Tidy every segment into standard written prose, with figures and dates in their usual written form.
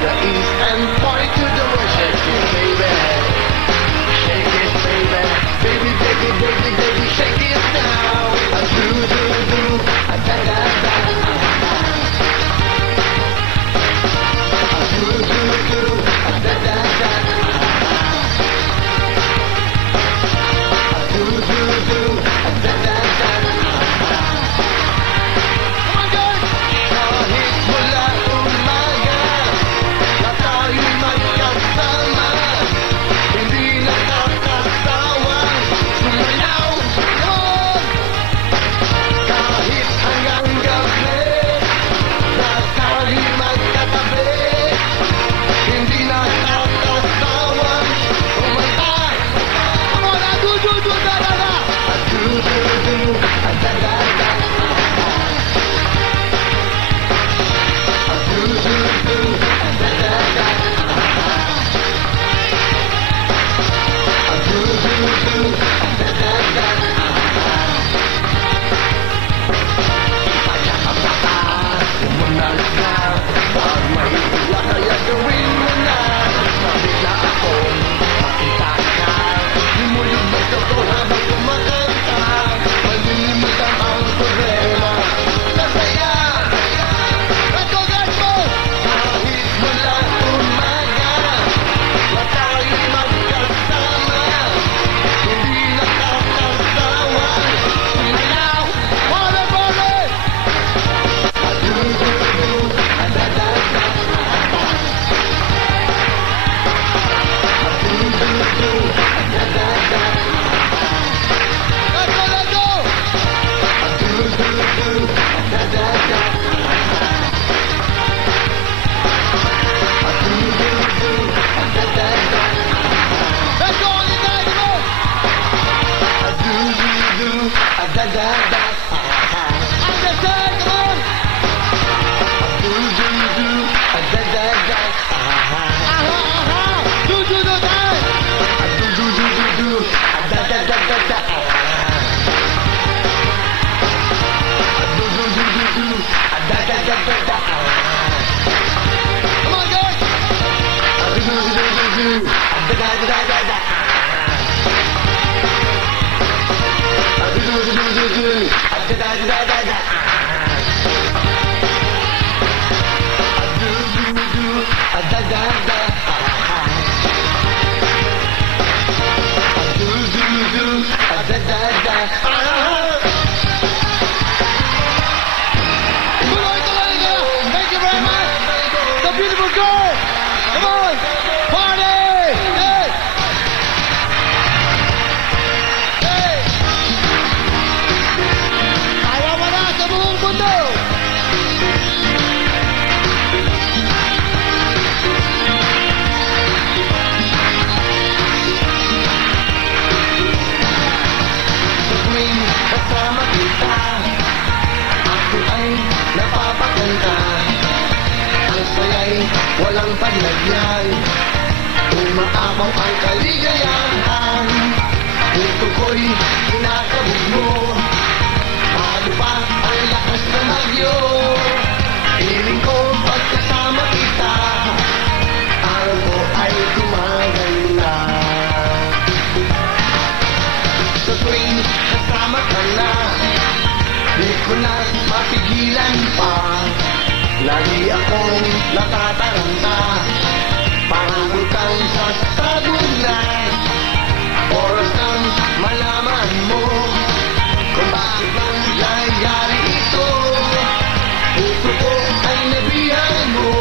the east and point to the west. Shake it, baby. Shake it, baby. Baby, baby, baby, baby, shake it now. A do, do, do, a da, da, da. A do, do, do, a da, da, da. A do, do, do, a da, da, da. Come on, guys! Kahit mula umaga na tayo'y magkasama, hindi nakakasawang sumalaw. Yun! Kahit hanggang gabi na tayo'y magkatabi, hindi nakakasawang kumanta. Come on, do, do, do, da, da, da. Do, do, do, da, da, da. Do, do, do, da, da, da. Do, do, do, da, da, da. Umunal ka, pag may iwa kaya gawin mo na. Mabigla akong makita ka, di mo yung magkato habang kumakanta. Malilimutan ang problema sa saya. Let's go, guys, go! Kahit mula umaga na tayo'y magkasama, hindi nakakasawang sumalaw. Wala, wala! A do, do, do, a da, da, da. A do, do, do, a da, da, da. Let's go, let's go! A do, do, do, a da, da, da. A do, do, do, a da, da, da. Let's go, all you guys, go! A do, do, do, a da, da, da. Understand, come on! A do, do, do, a da, da, da. Do, do, do, da. A do, do, do, do, do, a da, da, da, da, da. A do, do, do, do, do, a da, da, da, da, da. Come on, guys! A do, do, do, do, do, a da, da, da, da, da. A do, do, do, do, do, a da, da, da, da, da. A do, do, do, a da, da, da. A do, do, do, a da, da, da. Tuloy, tuloy ka! Thank you very much! The beautiful girl! Come on! Party! Hey! Hey! Ayaw mo na sa buong mundo! Sa tuwing kasama kita, ako ay napapakanta. Ang saya'y walang paglagyan, umaapaw ang kaligayahan. Puso ko'y kinakabog mo, paano pa ang lakas ng bagyo. Piling ko pagkasama kita, araw ko ay gumaganda. Sa tuwing kasama ka na, di ko na mapigilan pa. Lagi akong natataranta, parang kang sasabog na. Oras nang malaman mo kung bakit nangyayari ito. Puso ko ay nabihan mo,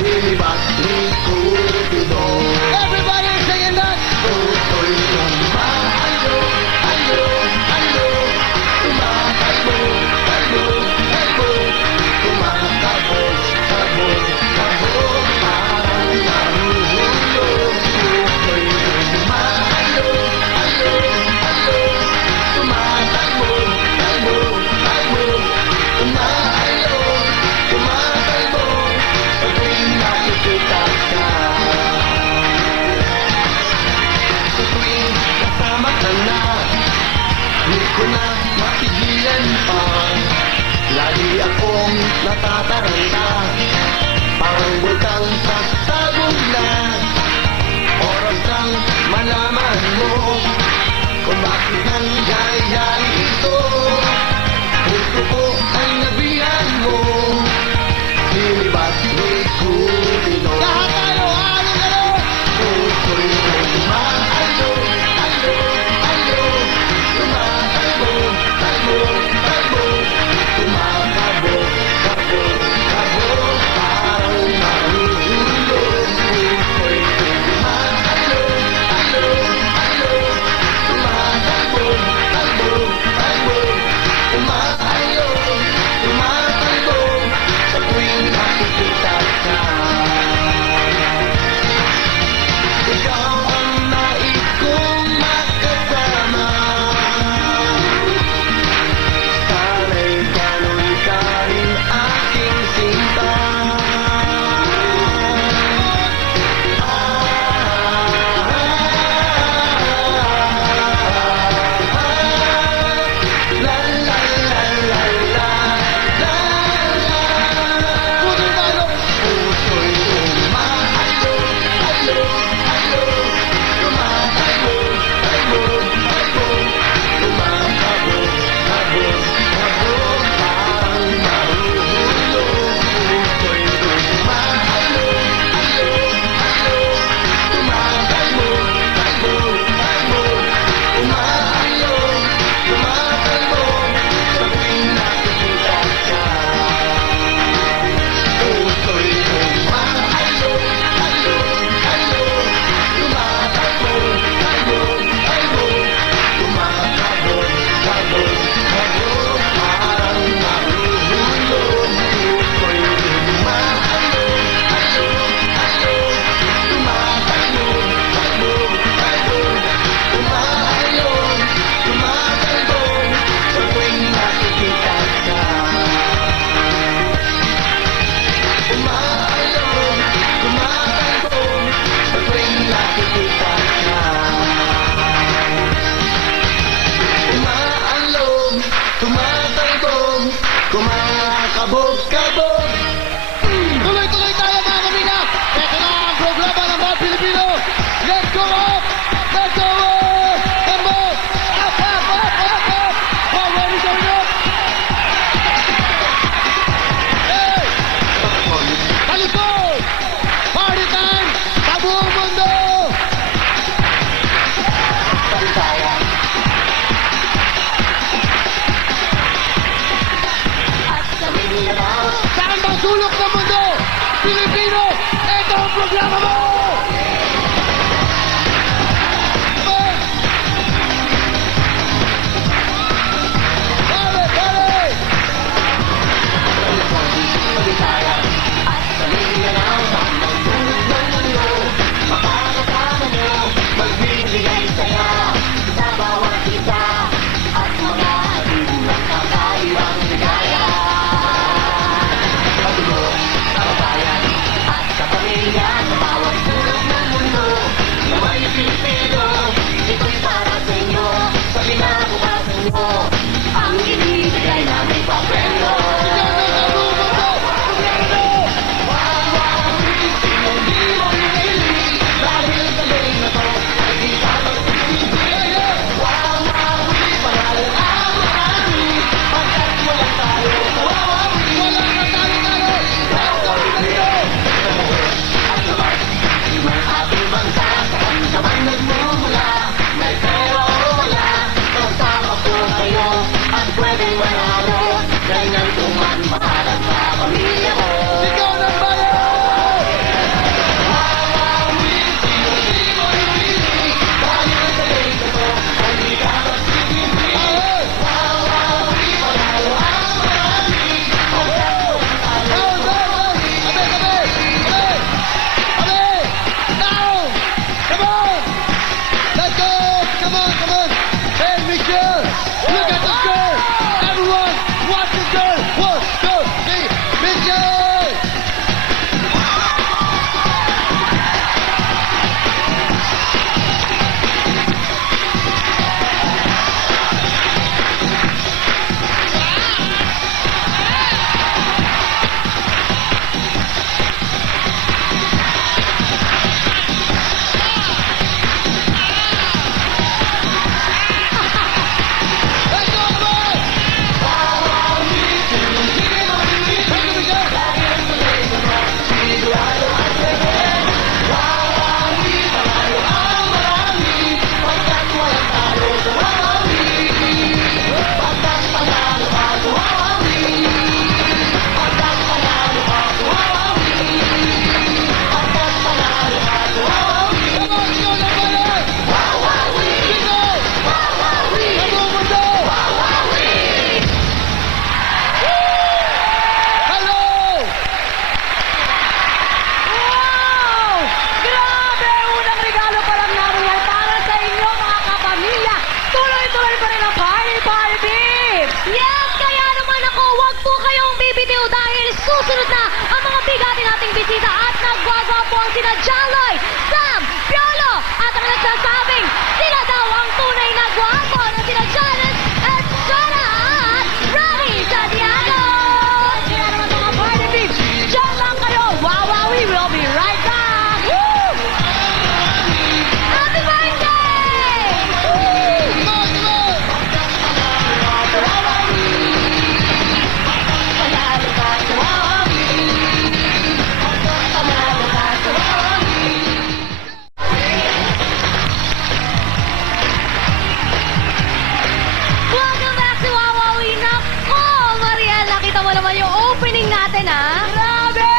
sinibat ni Cupido. Everybody saying that! Tutoy tumahayo, ayo, ayo, tumahayo, ayo, ayo, tumakabog, kabog, kabog, parang nahuhulog. Tutoy tumahayo, ayo, ayo, tumatakbo, takbo, takbo, tumahayo, tumatakbo, sa tuwing nakikita ka. Sa tuwing kasama ka na, di ko na mapigilan pa. Lagi akong natataranta, parang bulkan Kabog, kabog. Tuloy-tuloy tayo mga kamina. Ito na ang programa ng mga Pilipino. Let's go up! Let's go up! Come on! Up, up, up, up, up! Wow, what is going up? Hey! Kalusot! Party time! Sa buong mundo! Saan bang sulok ng mundo? Pilipino, ito ang programa mo! Pare, pare! Sigaw ng bayan! Look at the girl! Everyone, watch the girl! 1, 2, 3, Michelle! Let's go, boys! Thank you, Michelle! Come on, sigaw ng bayan! Sigaw! Sa buong mundo! Hello! Wow! Grabe! Unang regalo pa lang namin yan para sa inyo mga kapamilya. Tuloy-tuloy pa rin ang party, party! Yes! Kaya naman ako, wag po kayong bibitiw dahil susunod na ang mga bigati nating bisita at nagwagwapo ang sina Jaloy, Sam, Piolo at ang nagsasabing sila daw ang tunay na gwapo na sina Janice at Sara at Robbie Santiago! Kaya naman mga party peeps, diyan lang kayo! Wow, we will be right back! Woo! Happy birthday! Come on, come on! Welcome back to Wawawi. Nako, Mariel, nakita mo naman yung opening natin, ha? Grabe!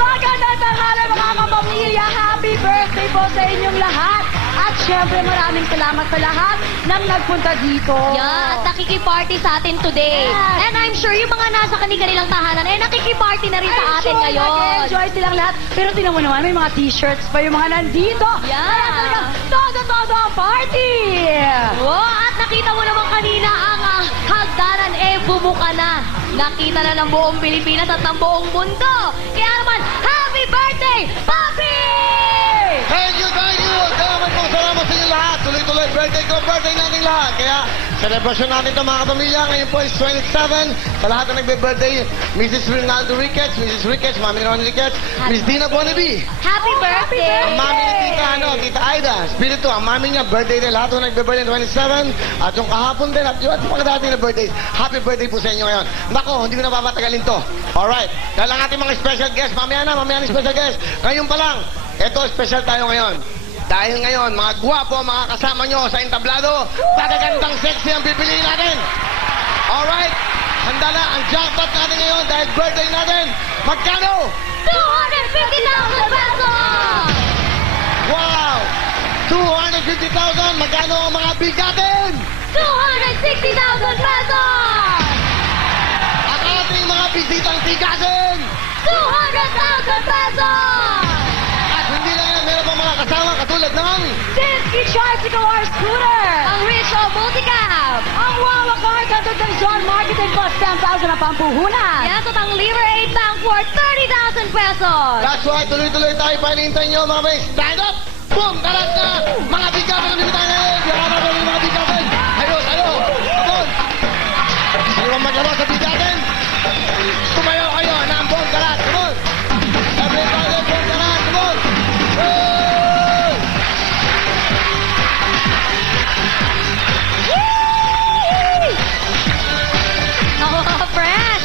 Magandang tanghali, mga kapamilya. Happy birthday po sa inyong lahat. At syempre, maraming salamat sa lahat ng nagpunta dito. Yeah, at nakikiparty sa atin today. Yes. And I'm sure yung mga nasa kanilang tahanan, nakikiparty na rin sa atin ngayon. Nag-enjoy silang lahat. Pero tingnan mo naman, may mga t-shirts pa yung mga nandito. Yeah. Kaya talagang todo-todo ang party! Wow, at nakita mo naman kanina ang hagdanan bumuka na. Nakita na ng buong Pilipinas at ng buong mundo. Kaya naman, happy birthday, Papi! Thank you, thank you! Salamat po, salamat sa inyo lahat. Tuloy-tuloy, birthday ko, birthday nating lahat. Kaya Celebration natin ito mga kapamilya. Ngayon po is 27. Sa lahat na nagbe-birthday, Mrs. Rinaldo Ricketts, Mrs. Ricketts, Mami Ron Ricketts, Miss Dina Bonnevie. Happy birthday! Ang mami ni Tita Aida, Spirito, ang mami niya, birthday din. Lahat po nagbe-birthday 27. At yung kahapon din, at yung mga dating na birthdays. Happy birthday po sa inyo ngayon. Nako, hindi ko na papatagalin to. Alright. Dahil ang ating mga special guest, mamaya na special guest. Ngayon pa lang, eto, special tayo ngayon. Dahil ngayon, mga gwapo, mga kasama nyo sa entablado, patagandang sexy ang pipiliin natin. Alright. Handa na ang jackpot natin ngayon dahil birthday natin. Magkano? 250,000 pesos! Wow! 250,000. Magkano ang mga bigatin? 260,000 pesos! Ang ating mga bisitang bigatin. 200,000 pesos! At hindi lang yan, meron pa mga kasama katulad ng... Sinski Tricycle or Scooter! Ang Richo Multicab! Ang Wawa Car Center ng John Marketing Plus 10,000 na pampuhunan! Yes, at ang Liver 8 Bank for 30,000 pesos! That's right, tuloy-tuloy tayo. Paninintay nyo mga may stand up! Boom! Talag na! Mga bigatin ang bibitahin ngayon! Yarama ba yung mga bigatin? Ayos, ayos! Abon! Sino bang maglaro sa bigatin? Tumayo kayo ng boom karat! Come on! Everybody, boom karat! Come on! Hey! Ako mga fresh!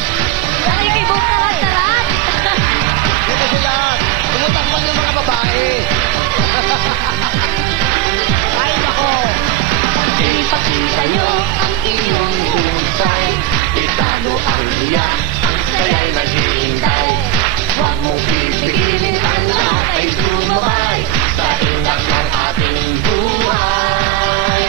Nakikibog tarat-tarat! Dito sila! Tumutakpan yung mga babae! Ay, nako! Ipakita nyo ang inyong husay. Itago ang liya, ang saya'y naghihintay. Huwag mong pipigilin, ang lahat ay sumabay sa indak ng ating buhay.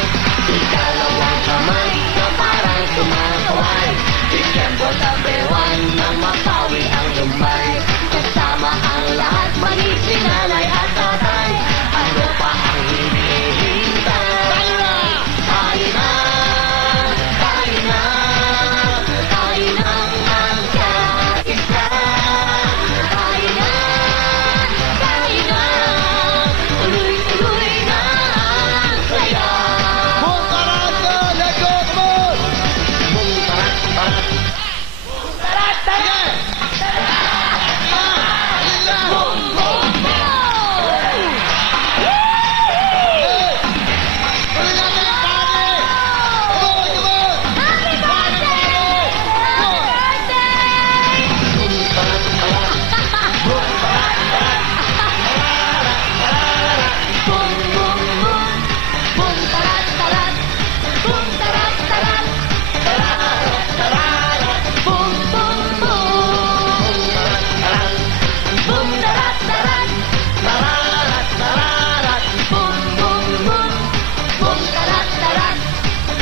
Ikalawang kamay na parang sumakaway. Isyempo sa bewan na mapawi ang lumbay. Kasama ang lahat, manising nanay at tatay. Ano pa ang hinihintay? Tayo na! Tayo na, tayo na, tayo nang magkaisa. Tayo na, tuloy-tuloy na ang saya. Boom karat na! Let's go! Come on! Boom karat! Karat! Tarat! Tarat! Ayun lang! Boom, boom, boom! Tuloy natin yung party! Come on! Come on! Happy birthday! Happy birthday! Boom, boom, boom! Boom, tarat, tarat! Boom, tarat, tarat! Boom, boom, boom! Boom, tarat, tarat! Boom, boom, boom! Boom, tarat, tarat!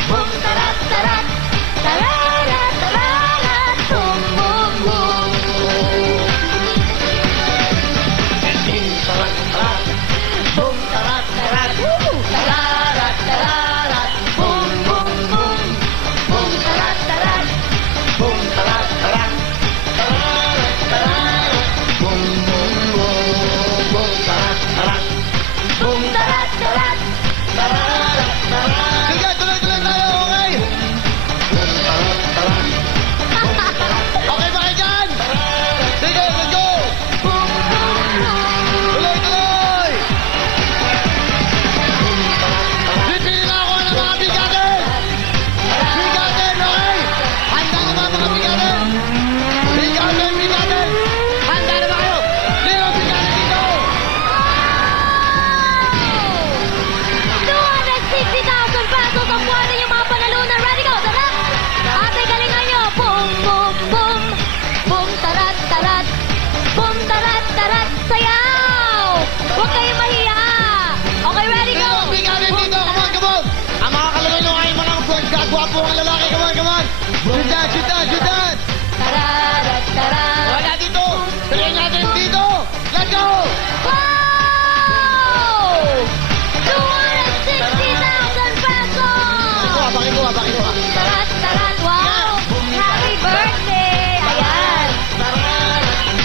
Boom, tarat, tarat! Tararat, tararat! Boom, boom, boom! Boom karat! Karat! Tararat, tararat! Boom, boom, boom! Boom, tarat, tarat! Boom karat! Karat! Boom boom boom! Boom karat! Karat! Boom, tarat, tarat! Sige, tuloy-tuloy tayo, okay? Okay ba kayo dyan? Sige, let's go! Boom, boom, boom! Tuloy-tuloy! Pipili na ako ng mga bigatin! Bigatin, okay? Handa na ba mga bigatin? Bigatin, bigatin! Handa na ba kayo? Lino, bigatin dito! 260,000 pesos ang pwede yung mga panalunan. Ready, go! Tara! Ate, galingan nyo! Boom, boom, boom! Boom, tarat, tarat! Boom, tarat, tarat! Sayaw! Huwag kayong mahiya! Okay, ready, go! Lino, bigatin dito! Come on, come on! Ang mga kalulunong ay mga gagwapo ang lalaki. Come on, come on! Shoot that, shoot that, shoot that! Tararat, tarat! Wala dito! Tuloy natin dito! Let's go! Wow! 260,000 pesos! Pakikuha. Tarat, tarat! Wow! Happy birthday! Ayan!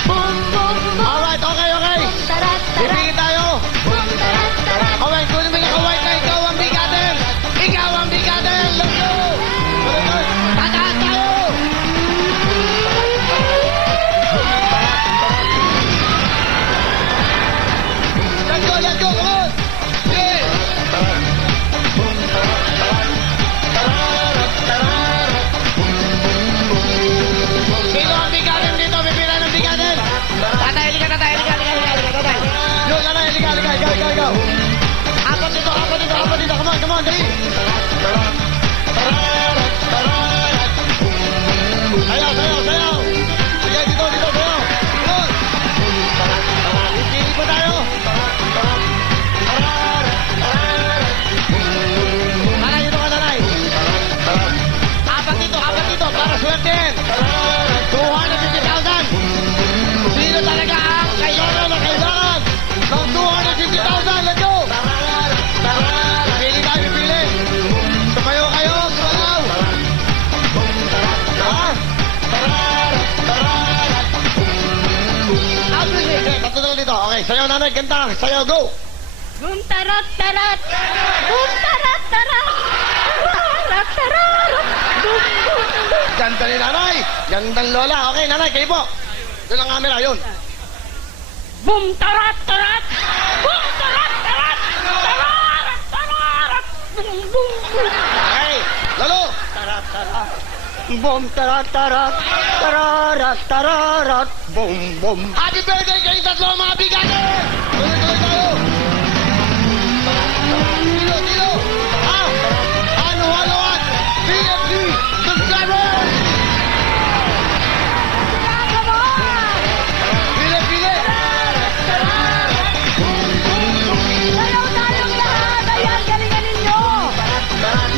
Boom, boom, boom! Alright, okay. Boom, tarat, tarat! Pipili tayo. Boom, tarat, tarat! Okay, kunin mo yung white na ikaw ang bigatin. Ikaw ang bigatin. Let's go! Let's go, let's go, come on! Yeah! Sino ang bigatin dito? Pipila ng bigatin! Tatay, halika, tatay, halika, tatay! Yun, tatay, halika, ikaw! Apat dito, come on, dali! Sayaw! Sige, dito, sayaw! Yun! Pili pa tayo! Nanay, dito ka, nanay! Apat dito, para swertein! 250,000! Sino talaga ang kailangan ng 250,000? Let's go! Pili tayo, pili! Sumayo kayo, sumalaw! Ha? Okay, tatlo dito. Okay, sayaw nanay, ganda. Sayaw, go! Boom tarat tarat. Boom tarat tarat. Tarat tarat. Boom boom boom. Ganda ni nanay! Gandang lola. Okay, nanay, kayo po. Doon ang camera, yun. Boom tarat tarat. Boom tarat tarat. Tarat tarat. Boom boom boom. Okay, lalo! Boom tarat tarat. Tararat tararat. Boom, boom. Happy birthday kayong tatlo, mga bigane! Tuloy tayo! Dilo! Ha? Halo at BFC subscribers! Come on. Pili! Sayaw tayong lahat. Ayan, galingan ninyo.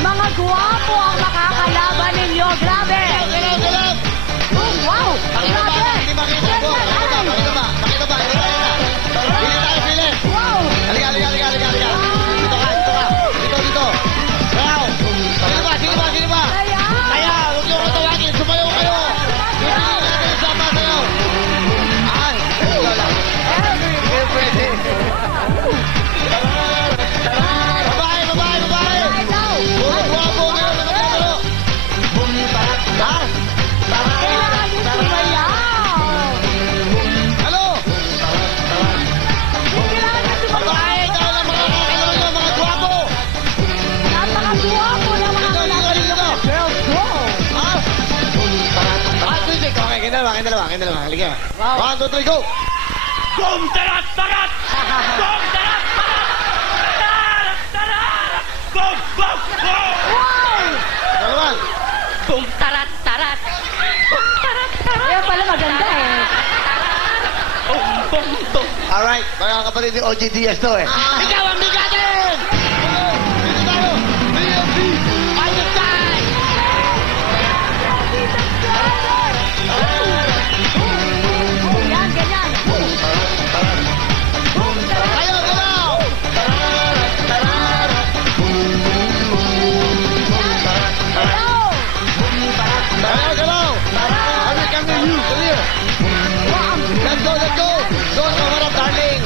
Mga guwapo ang makakalaban ninyo. Grabe. Galaw! Oh, wow. Grabe. Hindi makita. Go! Makita ba? Pili tayo, pili! Wow. Halika. Dito. Sayaw! Sino ba? Sayaw. Kaya, huwag niyo ko tawagin. Sumayaw kayo! Pipili natin sa masayaw! Ah, lola. Pwede. Babae! Sayaw. Puro guwapo ngayon na naglalaro. Ha? Kailangan nyo sumayaw. Ano? Kailangan nyo sumayaw. Babae, dahil ang mga kakalaro nyo, mga guwapo. Napakaguwapo ng mga kalabang Dito. Girls, go. Ha? Music. Okay, kayong dalawa. Halika. 1, 2, 3, go! Boom tarat tarat. Boom tarat tarat. Tarat tarat. Boom boom boom. Wow. Ano naman? Boom tarat tarat. Boom tarat tarat. Kaya pala maganda eh. Boom boom boom. Alright, mga kapatid ni OG Diaz to eh. Ikaw ang bigatin! Dito tayo! BFC! Einstein! Yan, ganyan. Ayaw, galaw! Sayaw. Ayaw, galaw! Kami, you! Come here! Let's go! Go, kamarap, darling!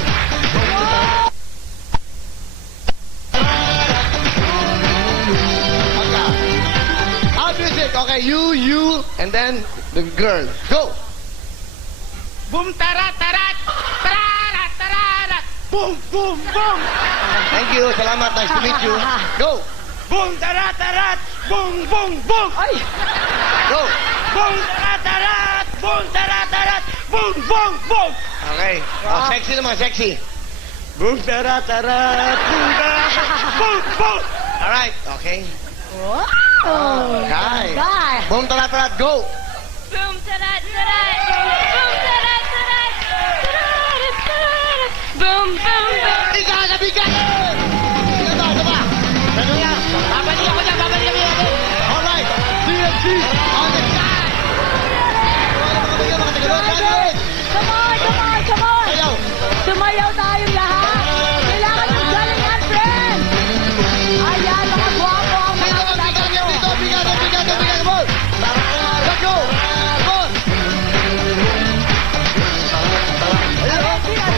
Music, okay, you, and then the girl. Go! Boom tarat tarat. Tarat tarat. Boom boom boom. Thank you, salamat, nice to meet you. Go! Boom tarat tarat. Boom boom boom. Ay. Go! Boom tarat tarat. Boom tarat tarat. Boom boom boom. Okay. Oh, sexy naman, sexy. Boom tarat tarat. Boom tarat. Boom boom. Alright, okay. Wow. Okay. Guy. Boom, tarat, go! Boom, tarat, tarat. Boom, tarat, tarat. Tarat, tarat. Boom, boom, boom. Ika, nabigatin! Ito ba? Ano yan? Babalik ako dyan, babalik kami natin. Alright, CFC on the side! Mga tagalog, Come on. Ayaw! Sumayaw tayong lahat. Kailangan yung galingan, friend. Ayan, mga gwapo ang mga Bigatin dito, bigatin mo! Let's go! Come on!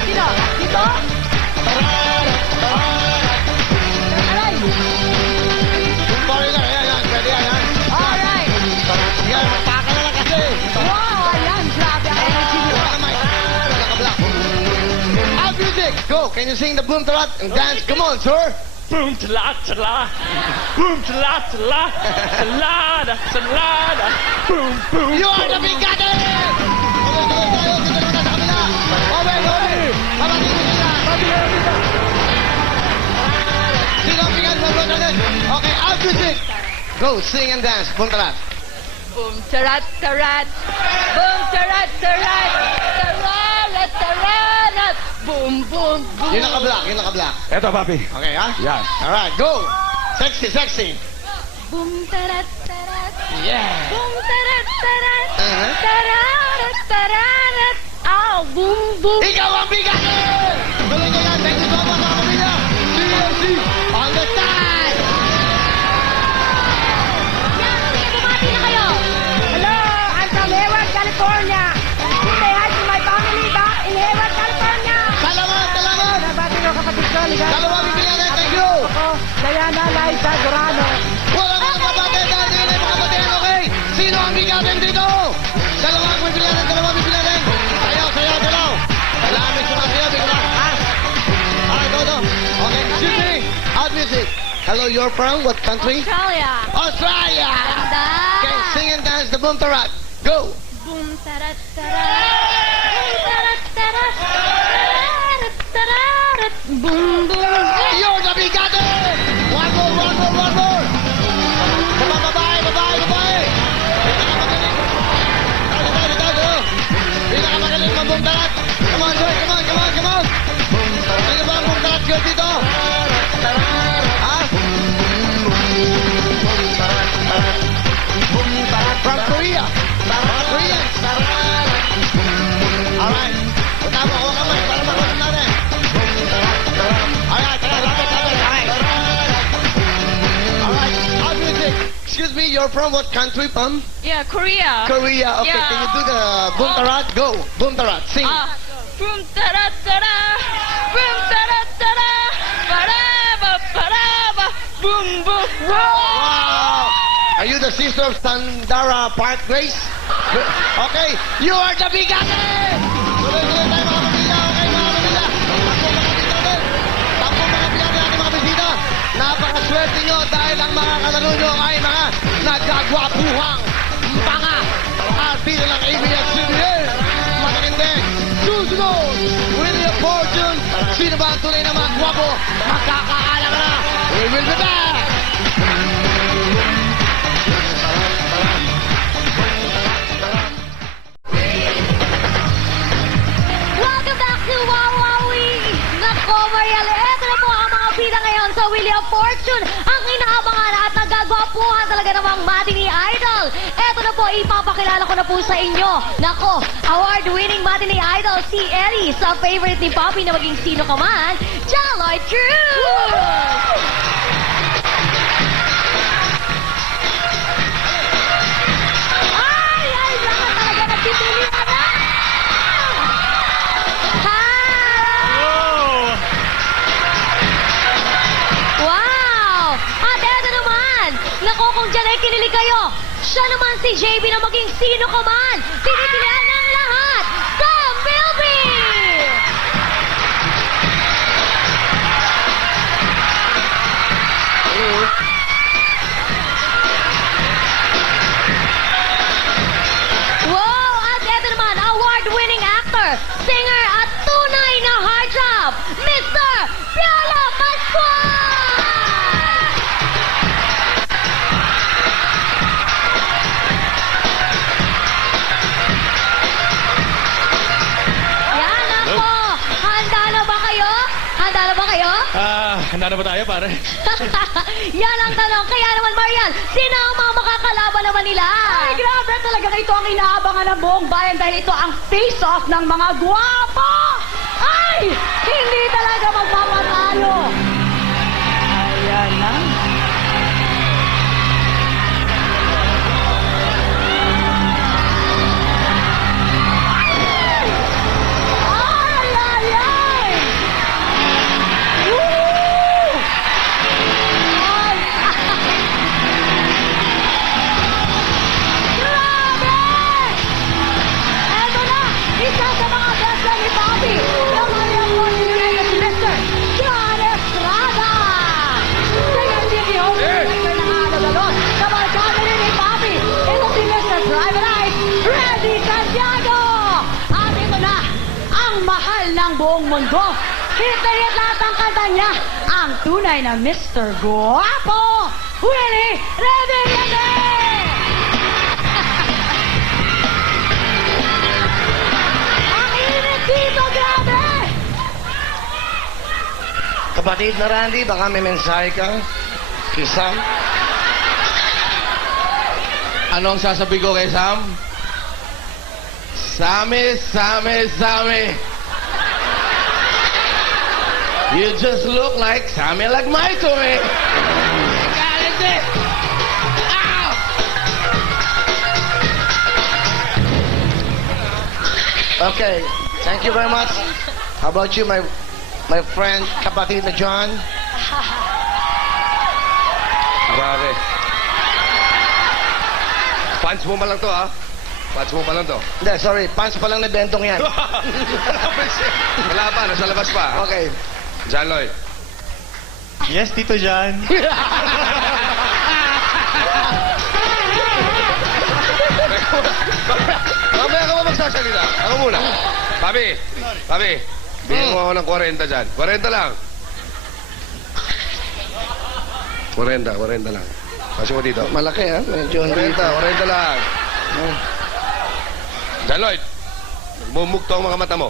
Sino? Dito? go. Can you sing the boom tarat and dance? Come on, sir. Boom tala tala, boom tala tala, salada salada, boom boom. You are the big gather! Okay, tayo. Dito naman sa kabila. Okay. Mabatiin mo sila. Sino ang bigat mo, brother? Okay, out music. Go, sing and dance. Boom tarat. Boom, tarat, tarat. Boom, tarat, tarat. Tararat, tararat. Boom, boom, boom. Yung naka-black. Eto, papi. Okay, ha? Yan. Alright, go. Sexy. Boom, tarat, tarat. Yeah. Boom, tarat, tarat. Uh-huh. Tararat, tararat. Ow, boom, boom. Ikaw ang bigatin! Tuloy ko yan. Thank you so much, mga kapamilya. CLC on the side! Yan, sige, bumati na kayo. Hello, I'm from Hayward, California. Say hi to my family back in Hayward, California. Salamat! Nabati ko kapatid ko, ligay. Dalawa bibigatin. Thank you! Ako, Diana Liza Durano. Wala ka ng babate dahil din ay mga kapatid, okay? Sino ang bigatin dito? Dalawa bibigatin. Sayaw. Alamit sumasayaw, bigla. Alright, go. Okay, excuse me. Out music. Hello, you're from what country? Australia. Australia! Ganda. Okay, sing and dance the boom tarat. Go! Boom, tarat, tarat. Boom, tarat, tarat. Tararat, tararat. Boom, boom. You're the bigatin! One more! Babae! Pinakamagaling mag-boom tarat! Come on, Joy! Come on! Sino ba ang boom tarat girl dito? Ha? From Korea! Mga Koreans! Alright! Tama ko kamay para makuha natin! Alright, lapit! Alright, out music! Excuse me, you're from what country, Pam? Yeah, Korea. Korea. Okay, Yeah. can you do the boom tarat? Go! Boom tarat, sing! Boom, tarat, tarat. Boom, tarat, tarat. Paraba. Boom, boom. Wow! Are you the sister of Sandara Park Grace? Good. Okay, you are the bigate! Tuloy tayo mga kapamilya, okay mga kapamilya? Takbo mga bigate natin mga bisita. Napakaswerte nyo dahil ang mga kalaro nyo ay mga nagkagwapuhang mga artista ng ABS-CBN. Matindi, susunod, Winnie of Fortune. Sino ba ang tunay na mga gwapo? Magkakaalam na. We will be back! Welcome back to Wawawi! Nako, Mariel, eto na po ang mga bida ngayon sa Wheel of Fortune. Ang inaabangan at nagagwapuhan talaga namang matinee idol. Eto na po, ipapakilala ko na po sa inyo. Nako, award-winning matinee idol si Ellie sa favorite ni Poppy na maging sino ka man, Jaloy Cruz! Ay, lahat talaga nagpipilian na! Wow! At eto naman, naku kung dyan ay kinilig kayo, siya naman si JB na maging sino ka man, pinipilian ng lahat, Sam Milby! Wow! At eto naman, award-winning actor, singer at tunay na heartthrob, Mr. Piolo Pascual! Yan ako! Handa na ba kayo? Handa na ba tayo, pare? Yan ang tanong. Kaya naman, Marian, sino ang mga makakalaban naman nila? Ay, grabe talaga ito ang inaabangan ng buong bayan dahil ito ang face-off ng mga gwapo! Ay! Hindi talaga magpapatalo! Ayan na. Ay, ay, ay! Woo! Ay! Grabe! Eto na, isa sa mga best friend ni Bobby, yung Marian Fortune United mundo. Hit na hit lahat ang kanta niya. Ang tunay na Mr. Guapo, Willie Revillame! Ang init dito, grabe! Kapatid na Randy, baka may mensahe ka. Kisa. Ano ang sasabi ko kay Sam? Sammy, Sammy, Sammy. You just look like Sammy Lagmay to me. Galit eh. Ow! Okay, thank you very much. How about you, my friend, kapatid na John? Grabe. Punch mo pa lang to, ha? Punch mo pa lang to. Hindi, sorry. Pants pa lang na bentong yan. Wala pa, nasa labas pa. Okay. John Lloyd. Yes, Tito Jan. Mamaya ka ba magsasalita? Ako muna. Papi, bigyan mo ako ng 40 dyan. 40 lang. 40 lang. Kasi mo dito. Malaki, ha? Medyo 40 lang. John Lloyd, mumukto ang mga mata mo.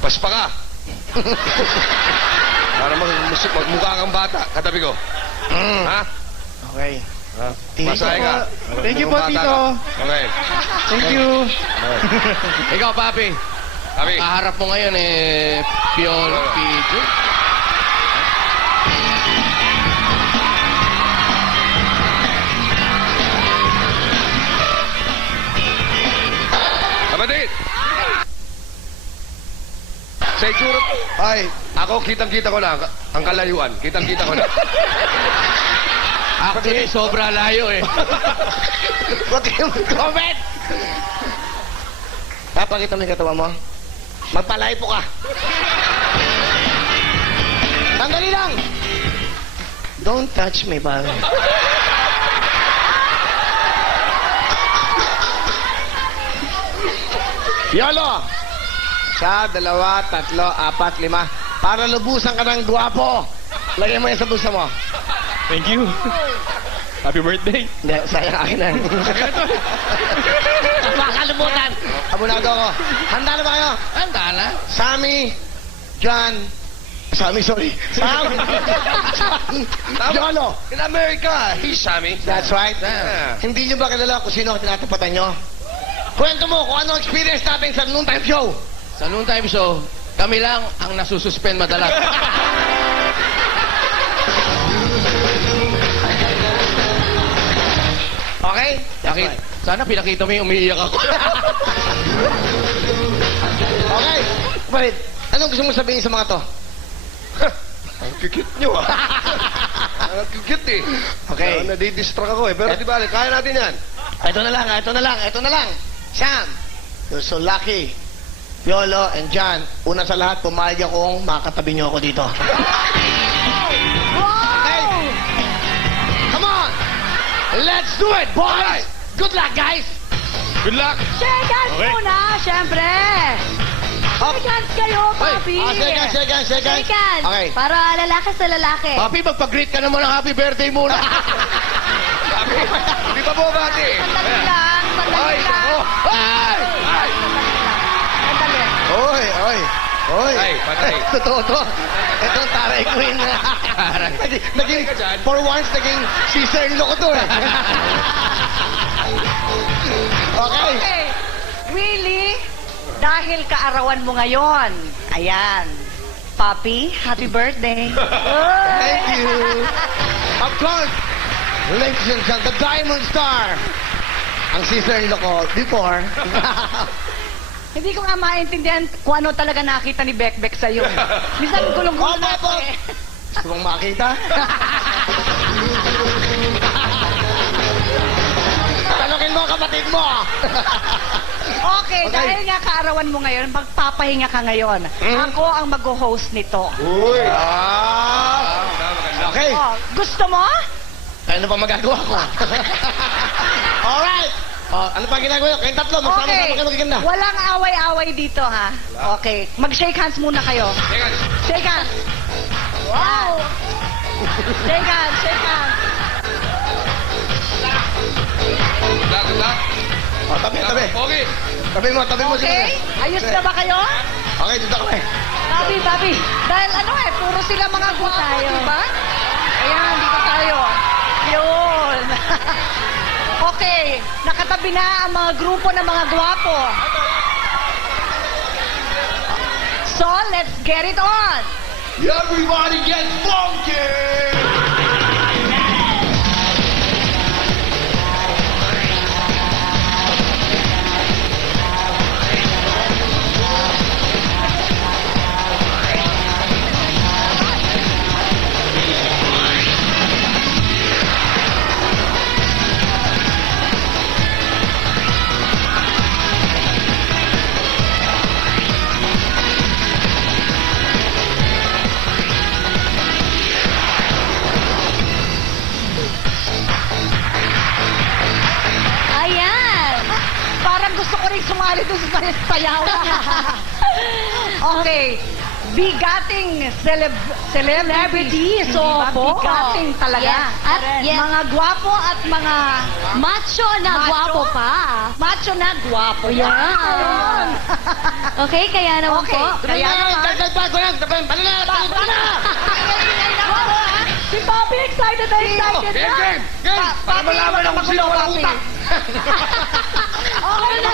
Paspa ka. Para magmukha kang bata, katabi ko. Ha? Okay. Ha? Tito Masahe ka. Thank you po, Bata Tito. ka. Okay. Thank you. Ikaw, Papi. Papi. Kaharap mo ngayon Piolo, Pijo. Kapatid! Sa itsura, ay, ako kitang-kita ko na ang kalayuan. Kitang-kita ko na. Actually, sobra layo Huwag kayong comment! Papakita mo yung katawan mo. Magpalay po ka. Sandali lang! Don't touch me, pare. Yolo! Isa, dalawa, tatlo, apat, lima. Para lubusan ka ng gwapo. Lagay mo yan sa bulsa mo. Thank you. Happy birthday. Hindi, sayang akin na. Makakalimutan. Abunado ako. Handa na ba kayo? Handa na. Sammy, John, sorry. Sam, Yolo. In America, he's Sammy. That's right. Yeah. Hindi nyo ba kilala kung sino ang tinatapatan nyo? Kwento mo kung ano experience natin sa noontime show. Sa noon time show, kami lang ang nasususpend madalas. Okay? Sana pinakita mo yung umiiyak ako. Okay. Kapatid, anong gusto mo sabihin sa mga to? Ang kikit nyo, ah. Ang kikit, eh. Okay. Nadidistract ako, eh. Pero di bali, kaya natin yan. Ito na lang. Sam, you're so lucky. Yolo and John, una sa lahat, pumayag akong makatabi niyo ako dito. Okay? Come on! Let's do it, boys! Good luck, guys! Good luck! Shake hands Okay. muna, syempre! Shake hands kayo, papi! Shake hands. Shake hands. Okay. Para lalaki sa lalaki. Papi, magpag-greet ka naman ng happy birthday muna. Sabi, hindi pa bumati. Sandali lang. Ay, Sandali lang. ako. Ay! Ay! Sandali. Oy! Ay, patay. Totoo to. Ito ang taray queen. Naging, for once, naging sister-in-law ko to eh. Okay. Okay. Willie, dahil kaarawan mo ngayon, ayan, Papi, happy birthday. Thank you. Of course, ladies and gentlemen, the Diamond Star. Ang sister-in-law ko before. Hindi ko nga maintindihan kung ano talaga nakita ni Bekbek sa'yo. Minsan gulong-gulong Okay, ako po. eh. Gusto mong makita? Tanungin mo ang kapatid mo. Okay, Okay. dahil nga kaarawan mo ngayon, magpapahinga ka ngayon. Ako ang mag-host nito. Uy. Okay. Oh, gusto mo? Ano pa magagawa ko? Alright. Oh, ano pa ginagawa nyo? Kayong tatlo, magsama-sama kayo magaganda. Walang away-away dito, ha? Okay. Mag-shake hands muna kayo. Shake hands. Wow! Shake hands, shake hands. Oh, tabi. Okay. Tabi mo sila. Okay? Ayos na ba kayo? Okay, dito kami. Tabi. Dahil puro sila mga gwapo, di ba? Ayan, dito tayo. Yun. Okay, nakatabi na ang mga grupo ng mga gwapo. So, let's get it on. Everybody get funky! Ayan. Parang gusto ko rin sumali doon sa sayaw. Okay. Bigating celebrities. So, Opo. bigating talaga. Yes. At yes. Mga gwapo at mga Macho na Macho? gwapo pa. macho na gwapo. Yan. Ayun. Okay, kaya naman Okay. po. Kaya naman. Dagdag ko lang. Paano na? Si Papi, excited na excited na. Para malaman ako sino walang utak. Okay na.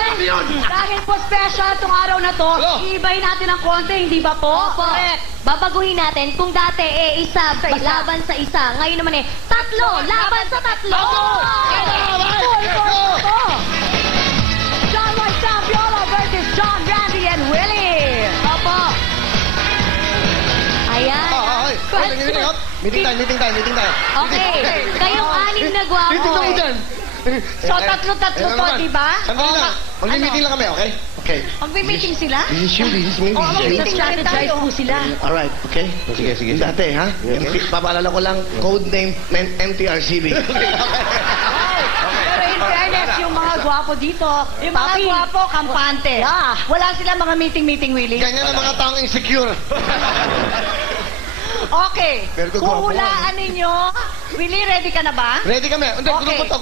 Dahil po special itong araw na to, Hello. iibayin natin ang konti, hindi ba po? Opo. Correct. Babaguhin natin. Kung dati isa, Sa isa. laban sa isa. Ngayon naman tatlo, laban sa tatlo. John White Sampiola versus John Randy and Willie. Opo. Ayan. Meeting tayo. Okay. Kayong anim na gwapo. Meeting tayo dyan. So, tatlo-tatlo po, di ba? Sandali lang. Mag-meeting lang kami, okay? Okay. Mag-meeting sila? This is me. Oo, mag-meeting lang tayo. Alright, okay? Sige. Dati, ha? Papaalala ko lang, code name MTRCB. Pero in fairness, yung mga gwapo dito, yung mga Papi. gwapo, kampante. Wala sila mga meeting, Willie. Ganyan ang mga taong insecure. Okay. Pero gwapo. Huhulaan ninyo. Willie, ready ka na ba? Ready kami. Hindi,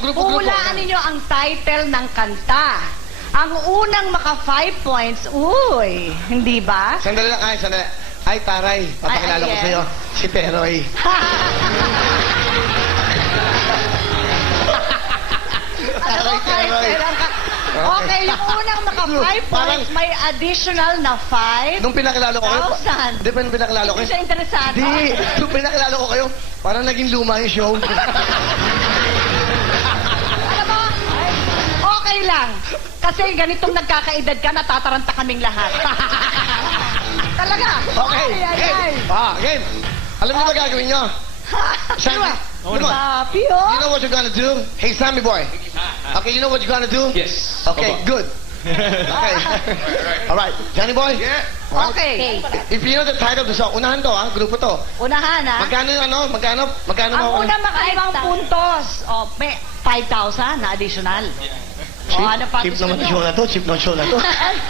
grupo. Huhulaan ninyo ang title ng kanta. Ang unang maka 5 points, uy, hindi ba? Sandali lang, sandali. Ay, taray. Papakilala Ay, ko yes. sa'yo. Si Peroy. Taray, Peroy. Okay, yung unang maka 5 Parang- points, may additional na 5. Nung pinakilala ko kayo... 1,000. Di ba nung pinakilala ko Hindi kayo? siya interesado. Di! Nung pinakilala ko kayo, parang naging luma yung show. Alam mo, okay lang. Kasi ganitong nagkakaedad ka, natataranta kaming lahat. Talaga. Okay, game! Game! Alam niyo ba gagawin niyo? Sammy, come on. Papi, You know what you're gonna do? Hey, Sammy boy. Okay, you know what you're gonna do? Yes. Okay, good. Okay. All right, Johnny boy. Yeah. Okay. If you know the title of the song, unahan to, ha? Grupo to. Unahan, ha? Magkano yung ano? Magkano Ang mo? unang makalimang 5,000. puntos, may 5,000 na additional. O, ano pa? Cheap naman show na to. Cheap naman show na to.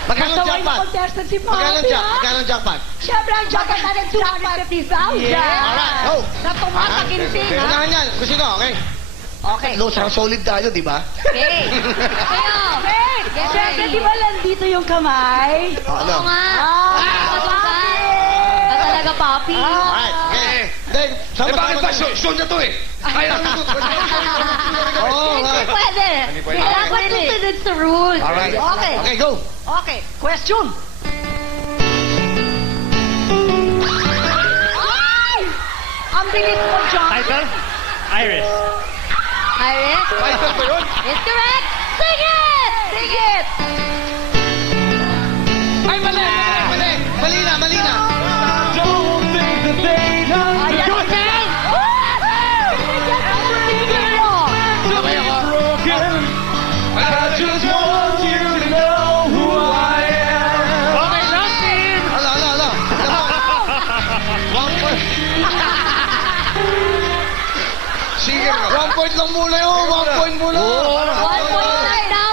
Magkano ang Kasaway jackpot? ng contestant si Magkano Papi, ang ha? Magkano ang jackpot? Siyempre, ang jackpot natin 250,000. Yeah. Alright, go. Na tumataginting, ha? Unahan yan. Kung sino, okay? Okay. Low, saka solid tayo, di ba? Okay. Kayo. Wait! Get Siyempre, ready. di ba nandito yung kamay? Ano? Oo nga. Ah, Masukat. Ba talaga, Papi? Alright, okay. Dave, bakit ba? Show niya to eh. Kaya naman to. Oo, Hindi nga. pwede. Dapat Really? susunod sa rules. Alright. Okay. Okay, go. Okay, question. Ay! Ang bilis mo, John. Title? Iris. Iris? Title ba yun? It's correct. Sing it! Sing it! Ay, mali! Mali na! Ayan, sing! Binigyan ka ng tingin mo. Sabay ako. Okay, last team! Ala. 1 point. Sige, 1 point lang muna yun. 1 point muna. 1 point lang daw.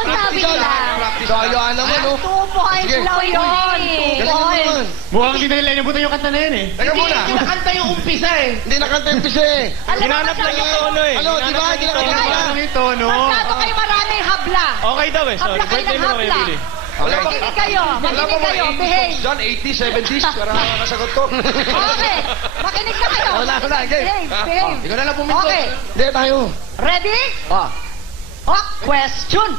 Mukhang hindi nila inabutan yung kanta na yun eh. Teka muna. Hindi kinakanta yung umpisa eh. Hindi nakanta yung pisa eh. Hinanap lang yung tono eh. Ano, di ba? Hindi nakanta Hinanap na. lang yung tono. Masyado kayo maraming habla. Okay daw eh. Sorry. Habla kayo Birthday ng mo na kayo, habla. Billy. Makinig kayo. Makinig kayo. Behave. John, 80s, 70s. Para makasagot ko. Okay. Makinig na kayo. Wala, game. Behave. Behave. Ikaw na lang puminto. Okay. Hindi, tayo. Ready? Ah. Oh, question.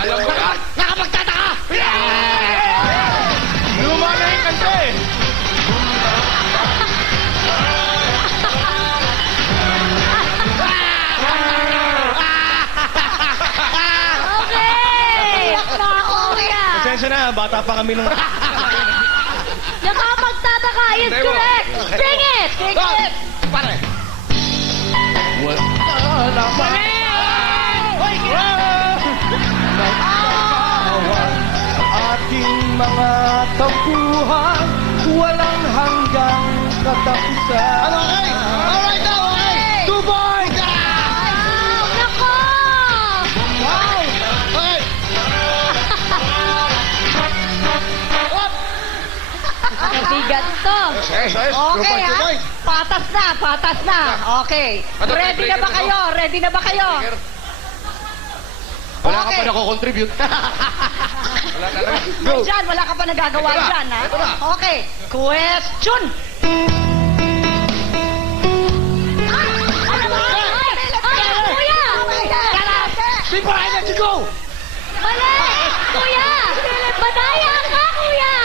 Alam mo ka? Nakapagtataka! Luma na yung kanta eh. Okay! Kuya! Pasensya na, bata pa kami nung... Nakapagtataka is Hindi mo. correct! Sing it! Sing it! Pare. Ating mga tampuhan, walang hanggang katapusan. Ano, okay? Alright now, okay? 2 points! Nako! Wow! Okay. Nabigat to. Yes, yes. Okay, 2 ha? points. Patas na, patas na. Okay. Ano, Ready na ba tiebreaker kayo? Ready na ba kayo? Wala ka Okay. pa nako-contribute. Wala talaga. Go. Dyan, wala ka pa nagagawa Ito na, dyan, ha? ito na. Okay. Question. Ano ba? Ay, kuya! Before I let you go! Mali! Kuya! Madaya ka, kuya!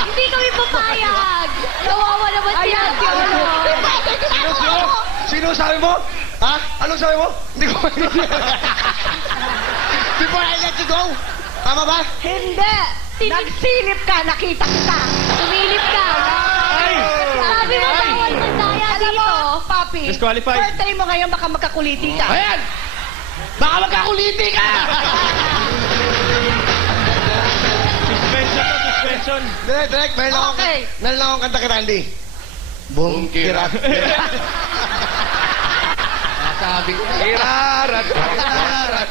Hindi kami papayag! Kawawa naman si Ayan, Ate ano? Sino sabi mo? Ha? Anong sabi mo? Hindi ko maintindihan. Before I let you go? Tama ba? Hindi. Nagsilip ka, nakita kita. Tumilip ka! Ay! Sabi mo bawal mandaya Alam dito! mo, Papi, Disqualified. birthday mo ngayon, baka magkakuliti ka. Ayan! Baka magkakuliti ka! Suspension to, suspension. Direk, meron akong, Okay. meron akong kanta kay Randy. Boom, kirat. Sabi ko na. Kirarat, kirarat.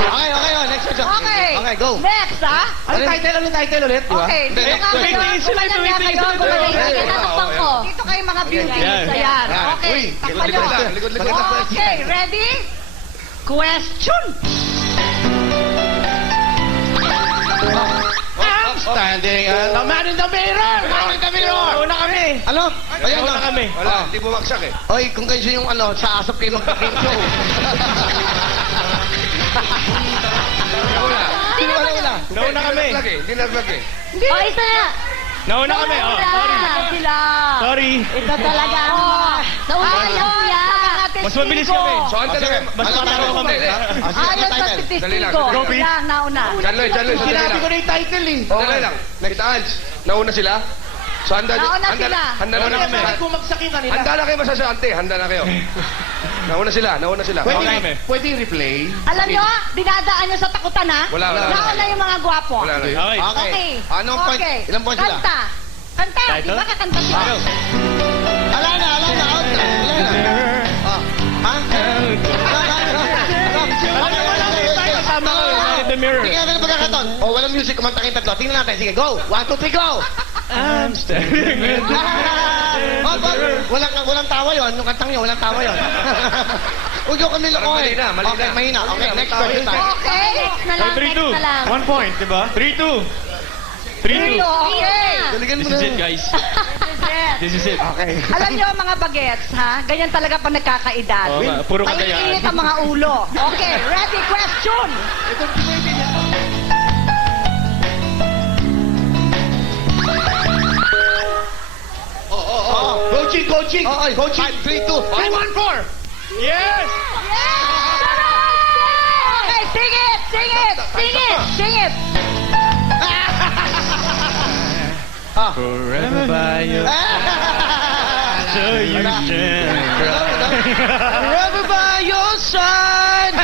Okay, okay, oh, next question. Okay. Okay, go. Next, ha? Ano title ulit? Di ba? Okay. Hindi, Dito next nga question. kayo. Ituloy, Gumaling nga kayo. ituloy, Gumaling ituloy. kayo. Tinatapang ko. Dito kayo mga beauties. Yan. Ayan. Yan. Okay. Uy, Takpan likod nyo. lang, likod lang. Okay, ready? Question. Standing at the man in the mirror! Man in the mirror! Una kami. Ano? Ayan Una na. kami. Wala, hindi bumagsak eh. Oy, kung kayo yung ano, sa asap kayo magpapinto. Wala. Sino wala wala? Nauna kami. Hindi naglag eh. O, isa na! Nauna kami. Oh, sorry. Sila. Sorry. Ito talaga ang mga... Nauna ka na, kuya. Mas mabilis kami. So, ang talaga. Mas matalo kami. Ayon sa Dali lang. testigo. Go, Pete. Yan, nauna. Janloy, sandali Sinabi ko lang. na yung title eh. Sandali lang. Next Hans. Nauna sila? So, handa Nauna sila. Handa na Nauna kami. kami. Bakit bumagsak yung kanila? Handa na kayo masasante. Handa na kayo. Nauna sila. Pwede, Okay kami. pwede yung replay? Alam nyo, dinadaan nyo sa takutan, ha? Wala. Nauna yung mga gwapo. Wala. Okay. Okay. Anong point? Okay. Ilang point sila? Kanta. Kanta. Di Title? ba kakanta sila? Go. Ala na. Out na. Wala na. Ah. Ha? Tama ko. Man in the mirror. Sige, ano pagkakataon? Oh, walang music, kumanta kayong tatlo. Tingnan natin. Sige, go. 1, 2, 3, go! I'm staring at the Oh, walang tawa yun. Yung kantang yun, walang tawa yun. Huwag yung kami lokohin. Okay, mahina. Okay, next question tayo. Okay. Next na lang, 3-2. next na lang. 1 point, di ba? 3-2. 3-2. Okay. Daligan mo This is na. it, guys. Yes. This is it. Okay. Alam nyo mga bagets, ha? Ganyan talaga pa nagkakaedad. Oo nga, puro Mainit kagayaan. ang mga ulo. Okay, ready? Question. Coaching. Coaching. 5, 3, 2, 1, 4. Yes! Okay, sing it, sing it, sing it, sing it. Forever by your so you stand. Forever by your side!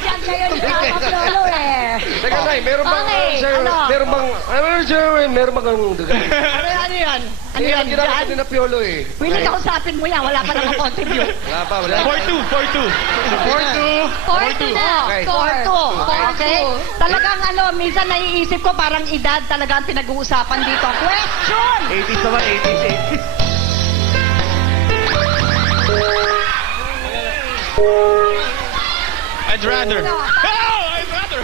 Yan kayo ni Papa Lolo eh. Teka, Nay, meron bang, Okay, sir, ano? meron bang, meron bang, Ano yan? Ano yan, Ginagawa dyan? ko din na Piolo eh. Willie, kausapin mo yan. Wala pa naman contribute. Wala pa, wala. 4-2, 4-2. 4-2 na. Okay. Score. 4-2. Okay? Talagang ano, minsan naiisip ko parang edad talaga ang pinag-uusapan dito. Question! 80s naman, 80s, 80s. I'd rather. Oh, I'd rather.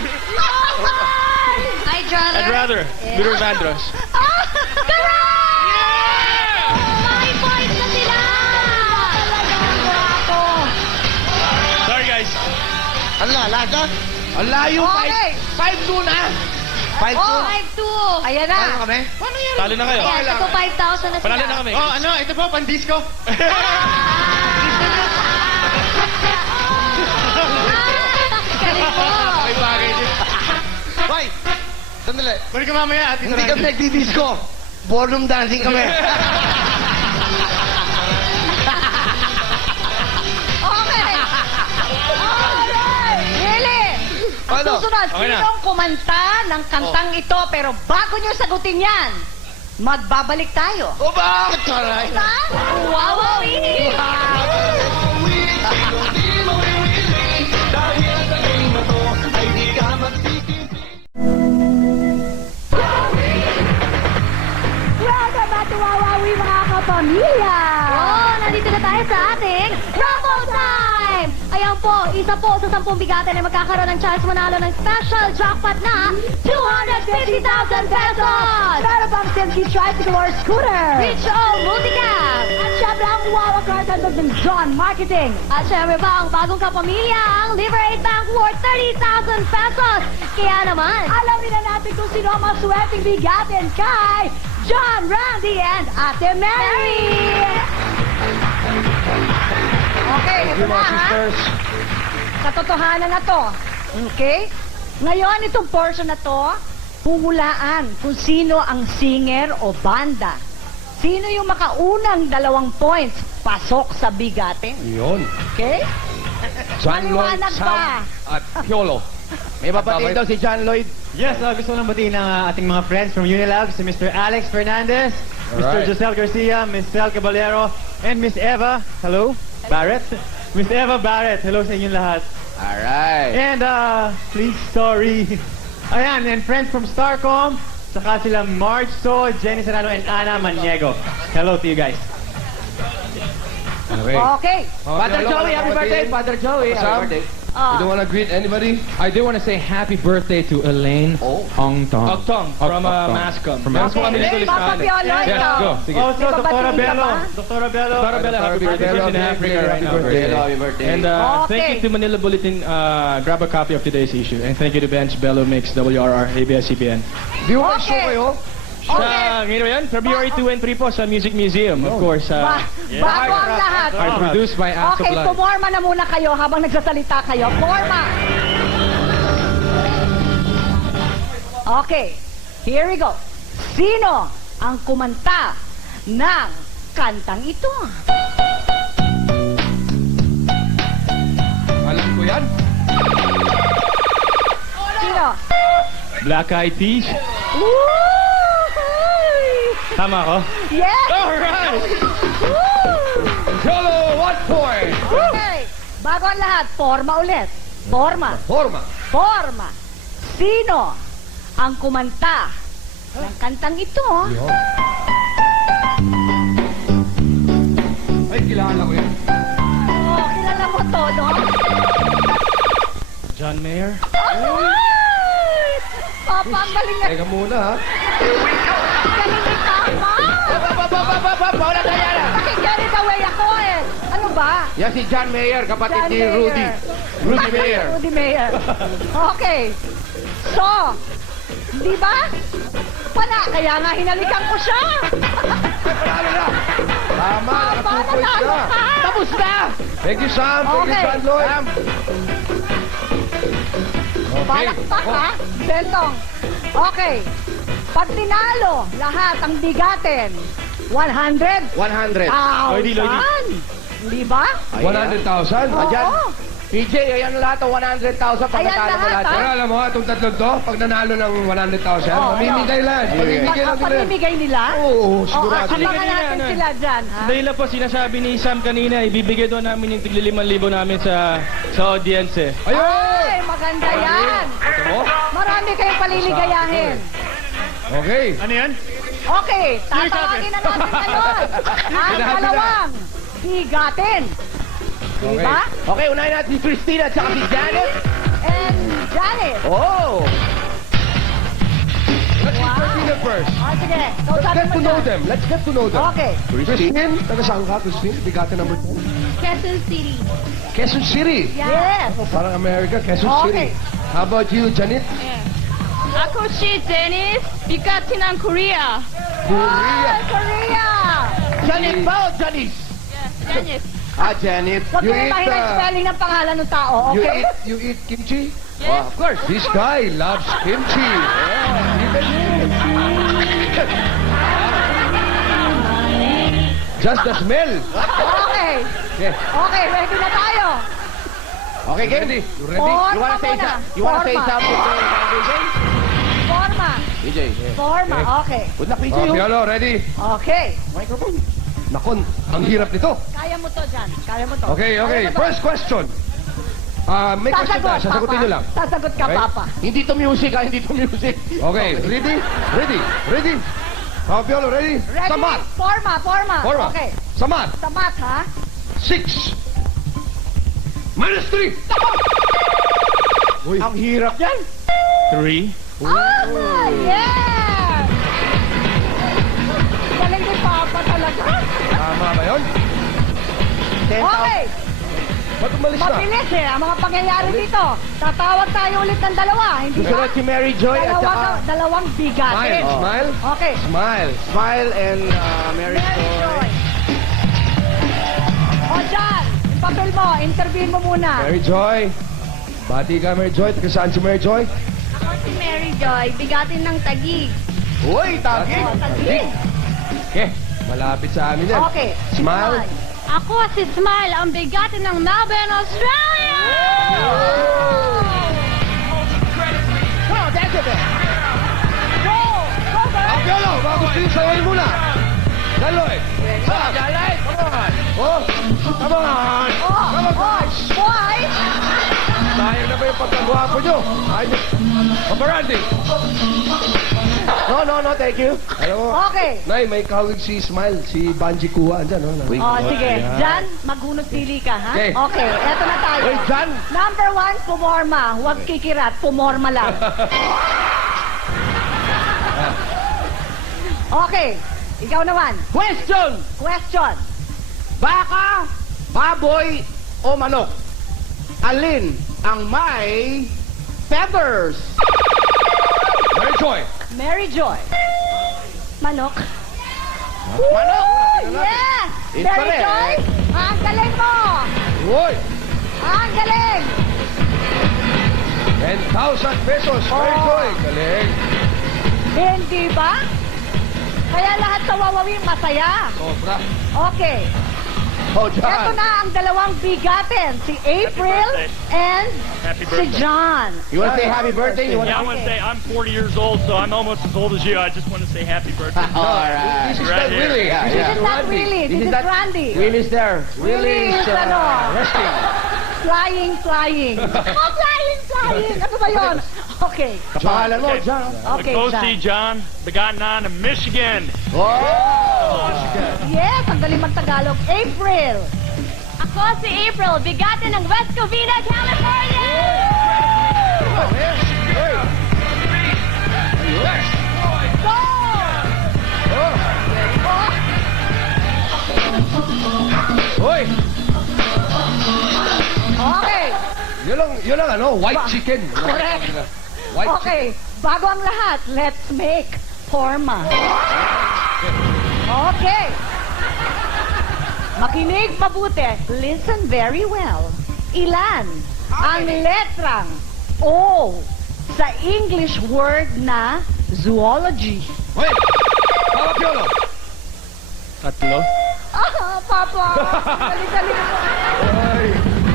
I'd rather. Luther Vandross. Five points na sila. Sorry, guys. Ano na, lahat na? Ang layo, Okay. 5-2 na. 5-2. Oh, 5-2. Ayan na. Ano kami? Talo na kayo. Ayan, ito 5,000 na sila. Panalo na kami. Oh, ano? Ito po, pandisco. Galing po. May bagay din. Hoy! Sandali. Balik ka mamaya, Ate Hindi kami nagdi-disco. Ballroom dancing kami. Okay. Alright. Willie. Ang Ano? susunod, Okay na. sinong kumanta ng kantang ito? Pero bago nyo sagutin yan, magbabalik tayo. O bakit? Alright. Sa Wawawi! Welcome back to Wawawi, mga kapamilya! Oh, nandito na tayo sa ating Rumble Time! Ayan po, isa po sa 10 bigatan ay magkakaroon ng chance manalo ng special jackpot na 250,000 pesos! Meron bang Silky Tricycle or Scooter? Rich O Multicam! At syempre ang Wawa Card handog ng John Marketing. At syempre pa ang bagong kapamilya, ang Liberate Bank worth 30,000 pesos! Kaya naman, Alamin na natin kung sino ang maswerteng bigatin kay John, Randy, and Ate Mary! Okay, ito na ha. Katotohanan na to. Okay? Ngayon, itong portion na to, huhulaan kung sino ang singer o banda. Sino yung makaunang 2 points, pasok sa bigatin. Yun. Okay? John Lloyd, Maliwanag Sam, ba? at Piolo. May papatid daw si John Lloyd. Yes, gusto ko lang batiin ng ating mga friends from Unilab, si Mr. Alex Fernandez, Mr. Alright. Josel Garcia, Miss Sel Caballero, and Miss Eva, hello, Barrett. Miss Eva Barrett, hello sa inyong lahat. Alright. And, please, sorry. Ayan, and friends from Starcom, saka sila Marge So, Jenny Serrano, and Ana Maniego. Hello to you guys. Okay. Okay. Father Joey, happy birthday. Father Joey, happy birthday. You don't want to greet anybody? I do want to say happy birthday to Elaine Oh. Ong Tong. Octong, from Mascom. From Meron po Mascom. kami Okay, nito Papa listahan. Piolo, Yes, ikaw. go. Sige. Also, May Dr. babatiin ka Bello. ba? Dr. Bello. Dr. Bella, happy birthday. She's in Africa right now. Happy birthday. And Okay. thank you to Manila Bulletin. Grab a copy of today's issue. And thank you to Bench, Bello Mix, WRR, ABS-CBN. Viewer Okay. show kayo? Okay. Sa, ngayon yan, February 2 and 3 po sa Music Museum. Of course, Bago ang lahat. are produced by Acts of Okay, Life. pumorma na muna kayo habang nagsasalita kayo. Forma! Okay, here we go. Sino ang kumanta ng kantang ito? Alam ko yan. Sino? Black Eyed Peas. Woo! Tama ako? Yes! Alright! Woo! Piolo, 1 point. Okay, bago ang lahat, forma ulit. Forma. Forma. Forma. Sino ang kumanta ng kantang ito? Ay, kilala ko yan. Oh, kilala mo to, no? John Mayer. Ay! Papa, ang galing na. Teka muna, ha? Ang galing ni Papa. Wala na yan, ha? Pakinggan away ako eh. Ano ba? Yan si John Mayer, kapatid John ni Mayer. Rudy. Rudy Mayer. Rudy Mayer. Okay. So, di ba? Wala, kaya nga hinalikan ko siya. Panalo na. Tama, Papa, naka 2 points nanalo na. ka. Tapos na. Thank you, Sam. Thank you, Okay. John Lloyd. Okay. Palakpak ha? Bentong. Okay. Pag tinalo lahat ang bigatin, 100,000. 100. Lloydie. Di ba? 100,000? Oo. Ayan. PJ, ayan lahat ang 100,000 pag Ayan natalo mo lahat, lahat. ha? Pero alam mo, itong tatlong to, pag nanalo ng 100,000, Oh, mamimigay lang. Mamimigay lang Ang nila. pamimigay nila? Oo, O, sigurado. abangan natin Ano? sila dyan, ha? Dahil lang po, sinasabi ni Sam kanina, ibibigay doon namin yung tigli 5,000 namin sa audience eh. Ayun! Ay, maganda yan. Ito mo? Marami kayong paliligayahin. Okay. Ano yan? Okay, tatawagin na natin ngayon ang dalawang bigatin. Okay. Diba? Okay, unahin natin si Christina at saka si Janet. And Janet. Oh! Let's see Wow. Christina first. Sige, Let's kausapin get mo to know siya. them. Let's get to know them. Okay. Christine, taga saan ka, Christine? Bigate number 10. Quezon City. Quezon City. Yes. Parang America, Quezon Okay. City. How about you, Janet? Ako si Dennis, bigatin ng Korea. Ah, Korea. Janet ba o Janice? Dennis. Janet. Huwag kayo mahirap spelling ng pangalan ng tao, okay? You eat kimchi? Of course. This guy loves kimchi. Yeah, even just the smell. Okay. Okay. Okay, ready na tayo. Okay, Candy. You ready? Forma You wanna say muna. You wanna say Forma. something to DJ? Forma. DJ. Forma, okay. Good luck, PJ. Piolo, ready? Okay. Microphone. Nakon, ang hirap nito. Kaya mo to dyan. Kaya mo to. Okay, okay. Kaya mo to. First question. May question tayo. Sasagutin nyo lang. Sasagot ka, Okay? Papa. Hindi to music, Hindi to music. Okay, ready? Ready? Ready? Piolo, ready? Ready? Samat. Forma. Forma. Okay. Samat. Samat, ha? 6. Minus 3. Uy. Ang hirap yan. 3. Ah, yes! Galing ni Papa talaga. Tama ba yun? Okay. Ba't umalis na? Mabilis eh, ang mga pangyayari dito. Tatawag tayo ulit ng dalawa, hindi ba? Susunod si Mary Joy at saka... Dalawang bigatin. Smile. Smile. Okay. Smile. Smile and Mary Mary Joy. Joy. O dyan, yung papel mo, interviewin mo muna. Mary Joy. Bati ka, Mary Joy. Taga saan si Mary Joy? Ako si Mary Joy, bigatin ng Taguig. Uy, Taguig. O, Taguig. Okay, malapit sa amin yan. Okay. Smile. Ako si Smile, ang bigatin ng Melbourne, Australia! Come on, dance it. Go! Go, girl! Piolo, mga gusto yung sayahin muna. Daloy. Daloy. Come on. Oh, come on. Come on, guys. Why? Sayang na ba yung pagkagwapo nyo? Ayos. Paparazzi. No, thank you. Alam mo, Okay. Nay, may kahawig si Smile, si Banji Kuha. Andyan, no? O, sige. Jan, maghunot pili ka, ha? Okay. Okay, eto na tayo. Uy, Jan. Number 1, pumorma. Huwag kikirat, pumorma lang. Okay, ikaw naman. Question! Question. Baka, baboy, o manok? Alin ang may feathers? Mary Joy. Mary Joy. Manok. Manok! Yes! It's Mary correct. Joy, ang galing mo! Uy! Ang galing! 10,000 pesos, Mary Oh. Joy. Galing. Hindi ba? Kaya lahat sa Wawawin masaya. Sobra. Okay. Oh, Ito John. na ang dalawang bigatin, si April and Happy si birthday. John. You want to say happy birthday? You want Yeah, I want to say I'm 40 years old, so I'm almost as old as you. I just want to say happy birthday. This is Right not here. Willie. This is not Willie, this is Randy. Willie's there. Willie is ano? resting. Flying. Oh, flying! Ano ba yun? Okay. Kapangalan mo, John. Okay, Kosi John. John, begotten on in Michigan. Oh! Yes, ang galing magtagalog. April. Ako si April, bigatin ng West Covina, California! Yes. Hey. Yes. Go! Oh. Hoy! Okay. Yun lang ano, white chicken. Correct. White Okay. Bago ang lahat, let's make forma. Okay. Makinig mabuti. Listen very well. Ilan ang letrang O sa English word na zoology? Hoy! Papa Piolo! 3. Ah, Papa! Galing-galing mo. Hoy!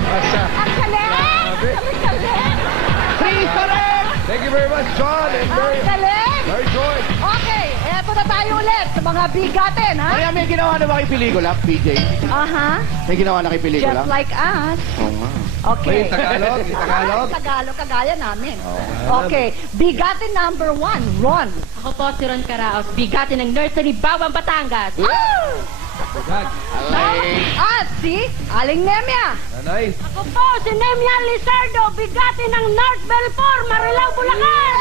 Asa? Ang galing! Grabe. Freeze pa rin! Thank you very much, John and Ang galing! Mary Joy. Okay, eto na tayo ulit sa mga bigatin, ha? Maria, may ginawa na ba kayo pelikula, PJ? Aha, May ginawa na kayo pelikula? just like us. Oo nga. Okay. May Tagalog? May Tagalog? Tagalog, kagaya namin. Okay, bigatin number 1, Ron. Ako po si Ron Caraos, bigati ng nursery Bawang Batangas. At si Aling Nemia. Nanay. Ako po si Nemia Lizardo, bigati ng North Belfort, Marilao, Bulacan.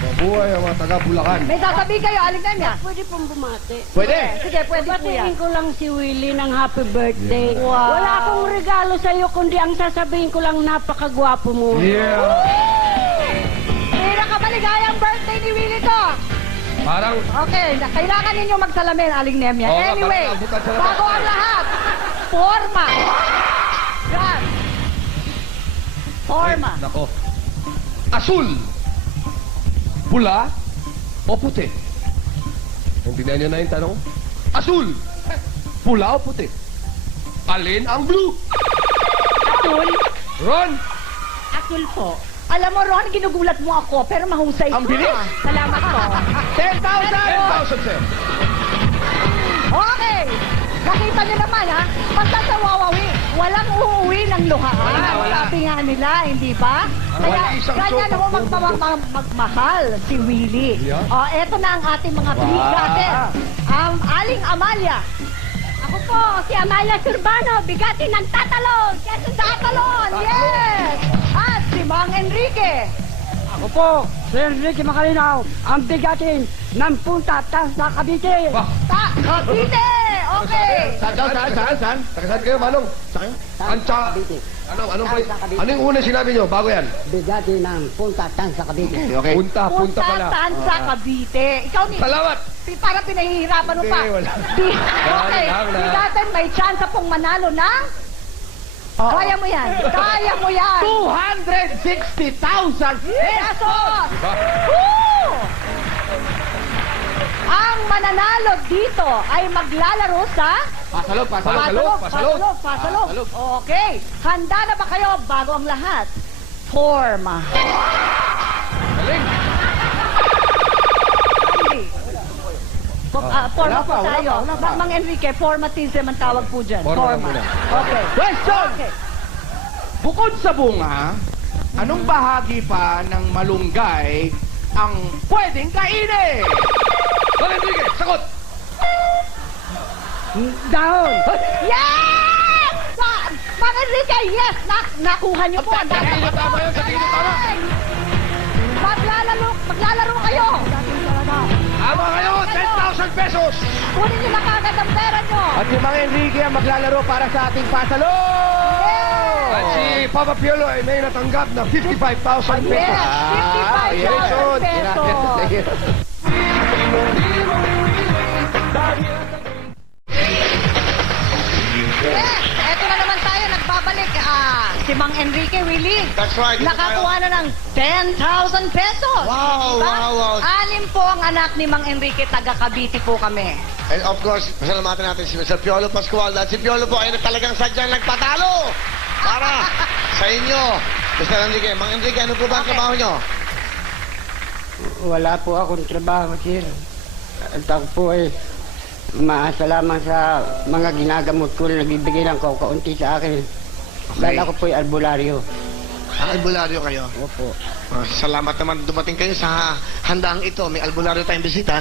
Mabuhay ang mga taga-Bulacan. May sasabihin kayo, Aling Nemia. Pwede pong bumati. Pwede. Sige, pwede po yan. Batiin ko lang si Willie ng happy birthday. Wow. Wala akong regalo sa iyo, kundi ang sasabihin ko lang napakagwapo mo. Yeah. Pinakamaligayang birthday ni Willie to. Parang Okay, kailangan ninyo magsalamin, Aling Nemia. Oo, Anyway, parang abutan sa labas. bago ang lahat, forma. Yan. Forma. Ay, nako. Asul. Pula o puti? Tingnan niyo na yung tanong. Asul. Pula o puti? Alin ang blue? Atul. Ron. Atul po. Alam mo, Ron, ginugulat mo ako, pero mahusay Ang ka. bilis. Salamat po. 10,000! 10,000, sir. Okay. Nakita niyo naman, ha? Basta sa Wawawi, walang uuwi ng luhaan. Wala. Sabi nga nila, hindi ba? Kaya, Wala isang ganyan sopa, mo magmahal si Willie. Yeah. Eto na ang ating mga bigatin. Aling Amalia. Ako po, si Amalia Surbano, bigati ng Tatalon. Quezon Tatalon, yes! At si Mang Enrique. Ako po, Sir Ricky Makalinaw, ang bigatin ng Punta Tas sa Cavite. Bah. Cavite! Okay. Saan? Saan kayo, Manong? Saan? Ancha. Anong yung una sinabi nyo bago yan? Bigati ng Punta Tas sa Cavite. Okay. Punta pala. Sa Cavite. Ikaw ni... Salamat. Parang pinahihirapan mo pa. Hindi, wala. Okay, Wala. bigatin may chance pong manalo ng... Kaya mo yan. Kaya mo yan. 260,000 Pesos! Ba? Woo! Ang mananalo dito ay maglalaro sa... Pasalog. Pasalog. Okay. Handa na ba kayo bago ang lahat? Forma. Galing. Andy. Forma po tayo. Mang Enrique, formatism ang tawag po dyan. Forma muna. Okay. Question! Okay. Bukod sa bunga, anong bahagi pa ng malunggay ang pwedeng kainin? Mang Enrique, sagot. Dahon! Yes! Mang Enrique, yes! Nakuha niyo po. Sa tingin niyo tama yun, sa tingin niyo tama. Maglalaro kayo. Tama kayo, 10,000 pesos. Kunin niyo na kagad ang pera niyo. At si Mang Enrique ang maglalaro para sa ating pasalog! At si Papa Piolo ay may natanggap na 55,000 pesos. Yes, 55,000 pesos. Yes, eto na naman tayo, nagbabalik. Si Mang Enrique Willie. That's right. Nakakuha na ng 10,000 pesos. Wow, Diba? wow. Anim po ang anak ni Mang Enrique, taga Cavite po kami. And of course, pasalamatan natin si Mr. Piolo Pascual. At si Piolo po ay talagang sadyang nagpatalo para sa inyo. Mr. Enrique, Mang Enrique, ano po ba ang trabaho nyo? Wala po akong trabaho, sir. At ako po ay maasa lamang sa mga ginagamot ko na nagbibigay ng kaunti sa akin. Dahil ako po ay albularyo. Albularyo kayo. Opo. Salamat naman dumating kayo sa handang ito. May albularyo tayong bisita.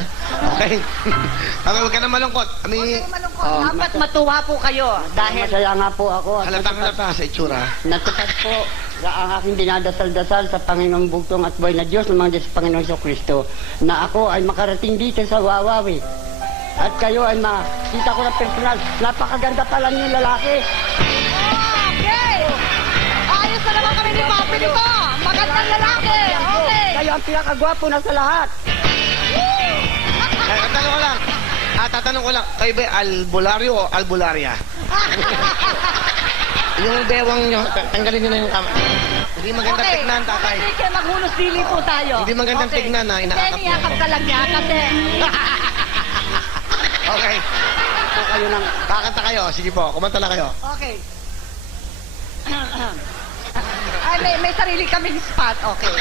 Okay? Okay, huwag ka na malungkot. Dapat matuwa po kayo dahil Masaya nga po ako. At Halatang halata sa itsura. natupad po ang aking dinadasal-dasal sa Panginoong Bugtong at Buhay na Diyos ng mga Diyos sa Panginoong Kristo na ako ay makarating dito sa Wawawi. At kayo ay makita ko ng personal. Napakaganda pala niyong lalaki. Okay! Ayos na naman kami ni Papi nito! Magandang lalaki! Okay! Kayo ang pinakagwapo na sa lahat. Ay, tatanong ko lang. Kayo ba albularyo o albularia? Yung bewang nyo, tanggalin nyo na yung kama. Hindi maganda Okay, tignan, tatay. Enrique, maghunos dili po tayo. Hindi magandang tignan na inaakap Hindi, niyakap ka lang niya kasi... Okay. Kayo ng Kakanta kayo. Sige po, kumanta na kayo. Okay. may sarili kaming spot. Okay.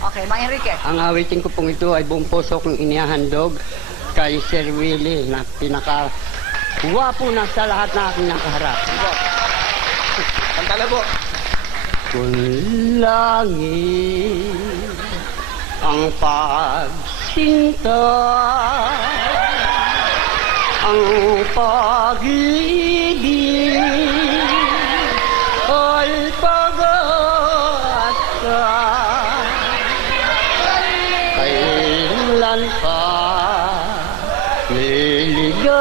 Okay, Mang Enrique. Ang awitin ko pong ito ay buong puso kong inihahandog kay Sir Willie na pinaka-wapo na sa lahat na aking nakaharap. Kantala po. Kung langit ang pagsinta, ang pag-ibig ay pag-asa, kailan pa liligaya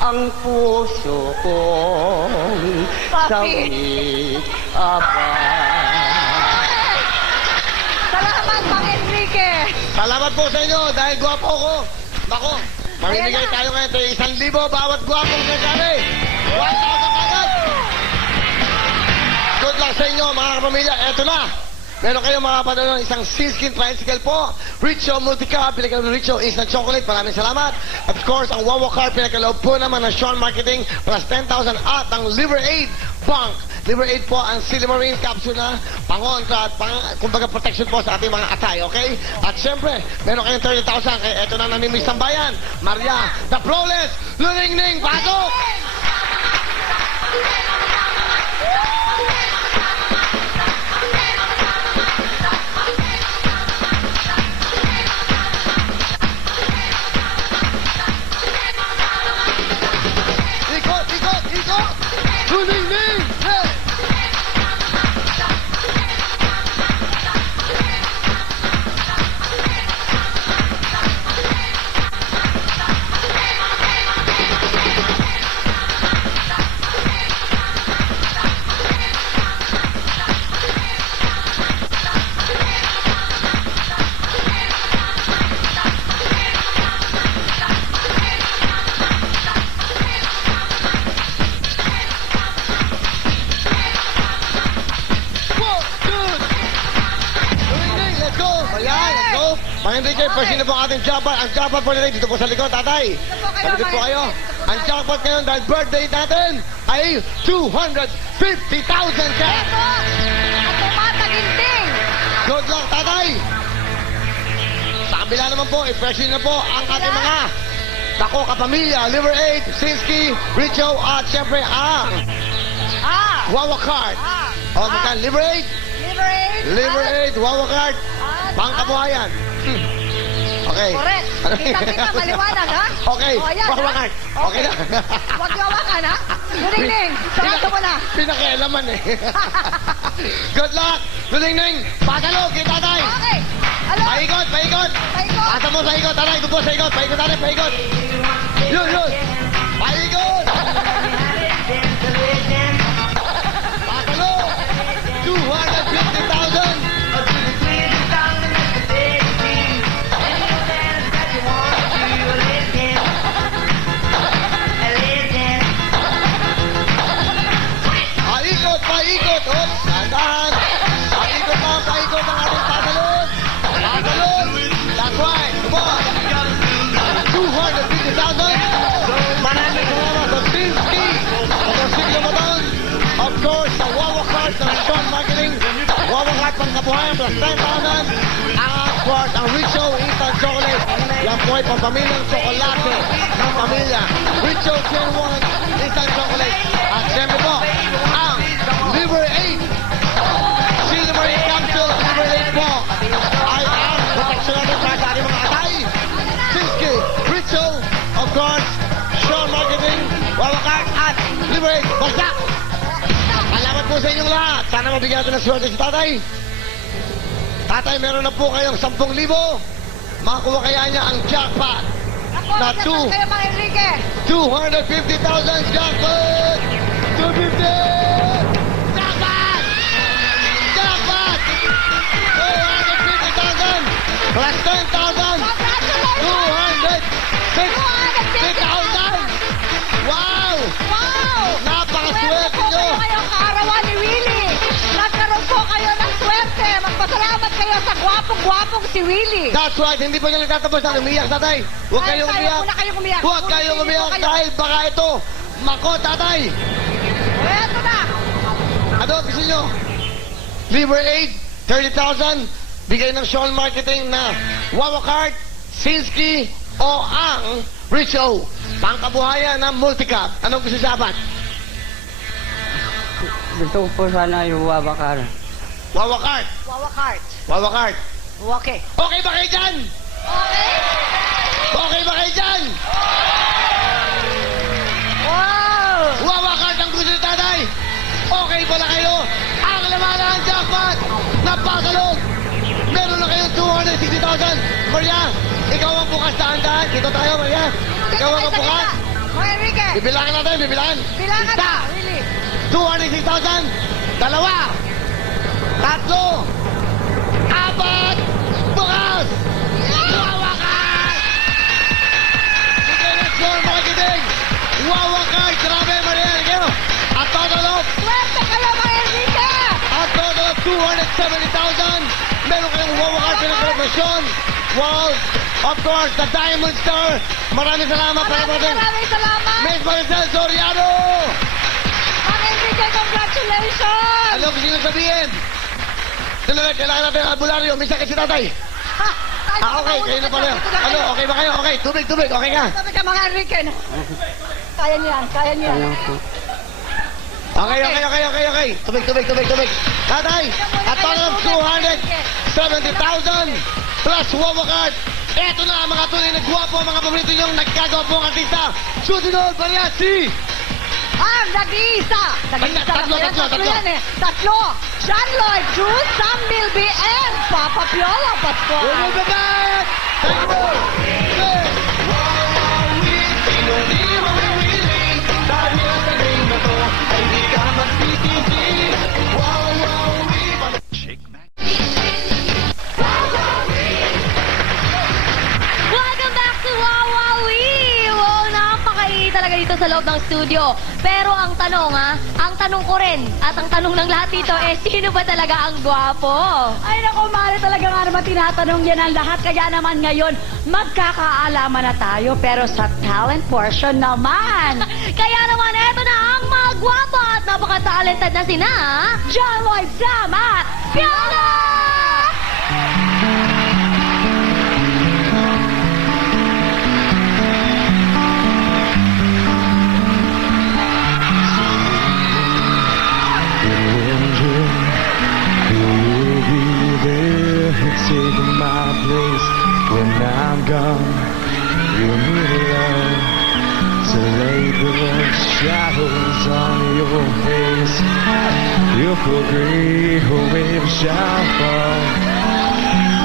ang puso kong sawit abay. Salamat, Mang Enrique. Salamat po sa inyo dahil gwapo ko. Bako, mamimigay tayo ngayon tayo 1,000 bawat gwapong sasali. 1,000 agad. Good luck sa inyo mga kapamilya. Eto na. Meron kayong makapanood ng isang sealskin tricycle po. Richo Multicab, pinagkaloob ng Richo Instant Chocolate. Maraming salamat. Of course, ang Wawa Car, pinagkaloob po naman ng Sean Marketing plus 10,000 at ang Liver Aid Bank. Liver Aid po ang Silimarine capsule na pangontra at kumbaga protection po sa ating mga atay, okay? At syempre, meron kayong 30,000 kaya eto na nanimiss ng bayan. Maria, the flawless, Luningning, pasok! Ikot, ikot, ikot! Luningning! Hey! Let's go! Ayan, let's go! Mang Enrique, pasino po ang ating jackpot. Ang jackpot po nila dito po sa likod, tatay. Sabi po kayo. Ang jackpot ngayon dahil birthday natin ay 250,000 cash. Ito, at tumataginting. Good luck, tatay! Sa kabila naman po, i-presyo na po ang ating mga Dako, Kapamilya, Liver Aid, Sinsky, Richo, at syempre ang Wawa Card. O, magkan, Liver Aid, Liver Aid, Wawa Card, pangkabuhayan. Okay. Correct. Kita-kita, maliwanag, ha? Okay, O, ayan, Wawa ha? Card. Okay na. Huwag yawakan, ha? Luningning, sarado mo na. Pinakialaman eh. Good luck! Luningning, pasalog, kita tayo. Okay. Alo, Paikot, paikot. paikot. Asa mo sa ikot, taray, doon po sa ikot. Paikot, taray, paikot. Yun, yun. Paikot. Pasalog. 250,000. Paikot, paikot. Oh, dahan-dahan. Paikot lang, paikot ang ating pasalog. Pasalog. That's right. Come on. 250,000. Maraming salamat sa Sinsky. Sa Siglo Maton. Of course, sa Wawa Card ng Sean Marketing. Wawa Card pangkabuhayan plus 10,000. Of course, ang Richo Instant Chocolate. Yan po ay pampamilyang tsokolate ng pamilya. Richo 10-1 Instant Chocolate. At siyempre po, ang Liver Aid. Silverine Capsule Liver Aid po ay ang protection natin para sa ating mga atay. Sinsky, Richo, of course, Sean Marketing, Wawa Card at Liver Aid. Bagsak! Salamat po sa inyong lahat. Sana mabigyan natin ng swerte si tatay. Tatay, meron na po kayong 10,000. Makakuha kaya niya ang jackpot. Ako, Na magandang two. kayo, Mang Enrique. 250,000 jackpot! 250! Jackpot! Jackpot! 250,000 plus 10,000! Congratulations! 260,000! Wow! Wow! Napakaswerte Swerte po nyo! kayo ngayong kaarawan ni Willie. Nagkaroon po kayo ng swerte. Magpasalamat kayo sa gwapong-gwapong si Willie. That's right, hindi pa nyo nagtatapos na umiyak, tatay. Huwag Ay, kayong tayo umiyak. muna kayong umiyak. Huwag kayong Pumipili po umiyak kayo. dahil baka ito, mako, tatay. O, eto na. Ano, gusto nyo? Liver Aid, 30,000. Bigay ng Sean Marketing na Wawa Card, Sinski, o ang Richo. Pangkabuhayan ng Multicap. Anong gusto dapat? Gusto ko po sana yung wabakar. Wawa Card. Wawa cart. Wawa Card. Okay. Okay ba kayo dyan? Okay? Okay ba kayo dyan? Wow! Wawa Card ang gusto ni tatay. Okay pala kayo. Ang laman ng jackpot. Napakalog. Meron na kayo 260,000. Maria, ikaw ang bukas dahan-dahan. Dito tayo, Maria. Ikaw ang bukas. Mga Enrique, Bibilangin natin, bibilangin. bilangan Isa, na. Really? 260,000. Dalawa. Tatlo. Apat. Bukas. Wawa Card. Bigay ng score, mga kiting. Wawa Card. Grabe, Maria. Ikaw. A total of Swerte ka lang, mga Enrique! A total of 270,000. Meron kayong Wawa Card pinag-celebration. Wow. Of course, the Diamond Star. Maraming salamat. Maraming salamat! Miss Maricel Soriano. Mga Enrique, congratulations! Ano gusto nyo sabihin? Sandali, kailangan natin ang albularyo. May sakit si tatay. Ha! Okay, kayo na pala. Ano, okay ba kayo? Okay, tubig, okay ka? Sabi ka, mga Enrique. Kaya niyo yan, kaya niyo yan. Ano po? Okay. Tubig. Tatay, a total of 270,000 plus Wawa Card. Eto na ang mga tunay na gwapo, mga paborito nyong nagkagawa po ang artista. Susunod, Mariachi! Ang nag-iisa! Nag-iisa Tatlo. yan eh. Tatlo! John Lloyd Cruz, Sam Milby, and Papa Piolo Pascual. We'll be back! Thank you! Welcome back to Wowowee! Wow, napakainit talaga dito sa loob ng studio. Pero ang tanong ko rin, at ang tanong ng lahat dito, sino ba talaga ang gwapo? Ay nako, Mare, talaga nga naman tinatanong yan ang lahat. Kaya naman ngayon, magkakaalaman na tayo. Pero sa talent portion naman. Kaya naman, eto na ang mga gwapo at napaka-talented na sina... John Lloyd, Sam at Piolo! Take my place when I'm gone. You need love to lay the shadows on your face. If a great wave shall fall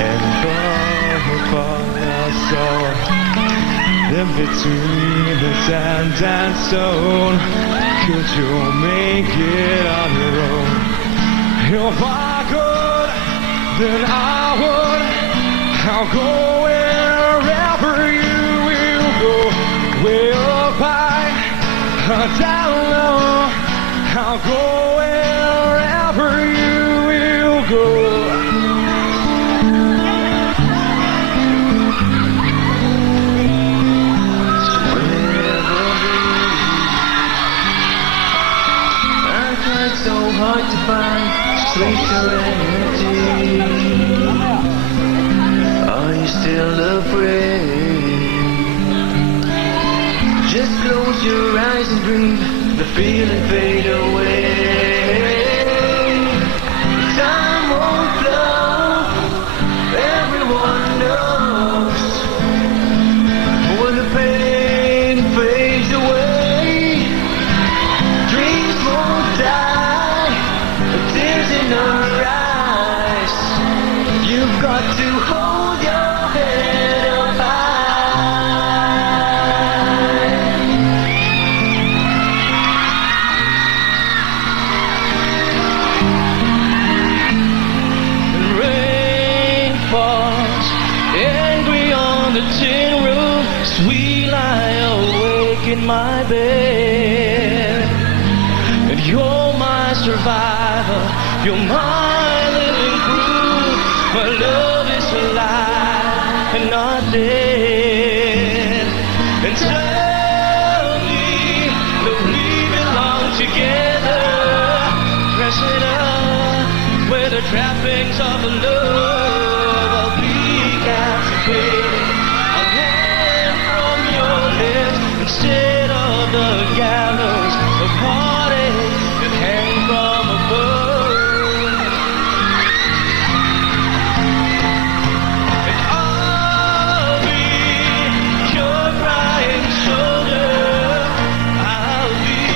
and fall upon us all, then between the sand and stone, could you make it on your own? If I could, then I would. I'll go wherever you will go. Way up high, down low. I'll go wherever you will go. I tried so hard to find sweet serenity. Are you still afraid? Just close your eyes and dream the feeling fade away. Time won't flow, everyone knows. When the pain fades away, dreams won't die, the tears in our eyes. You've got to hold your head up high. The rain falls angry on the tin roof. Sweet lie awake in my bed, and you're my survivor. You're my living proof. My love is alive and not dead. And tell me that we belong together. Press it the trappings of a love, I'll be captivated. I'll hang from your lips instead of the gallows of heartache that hang from above. And I'll be your crying shoulder. I'll be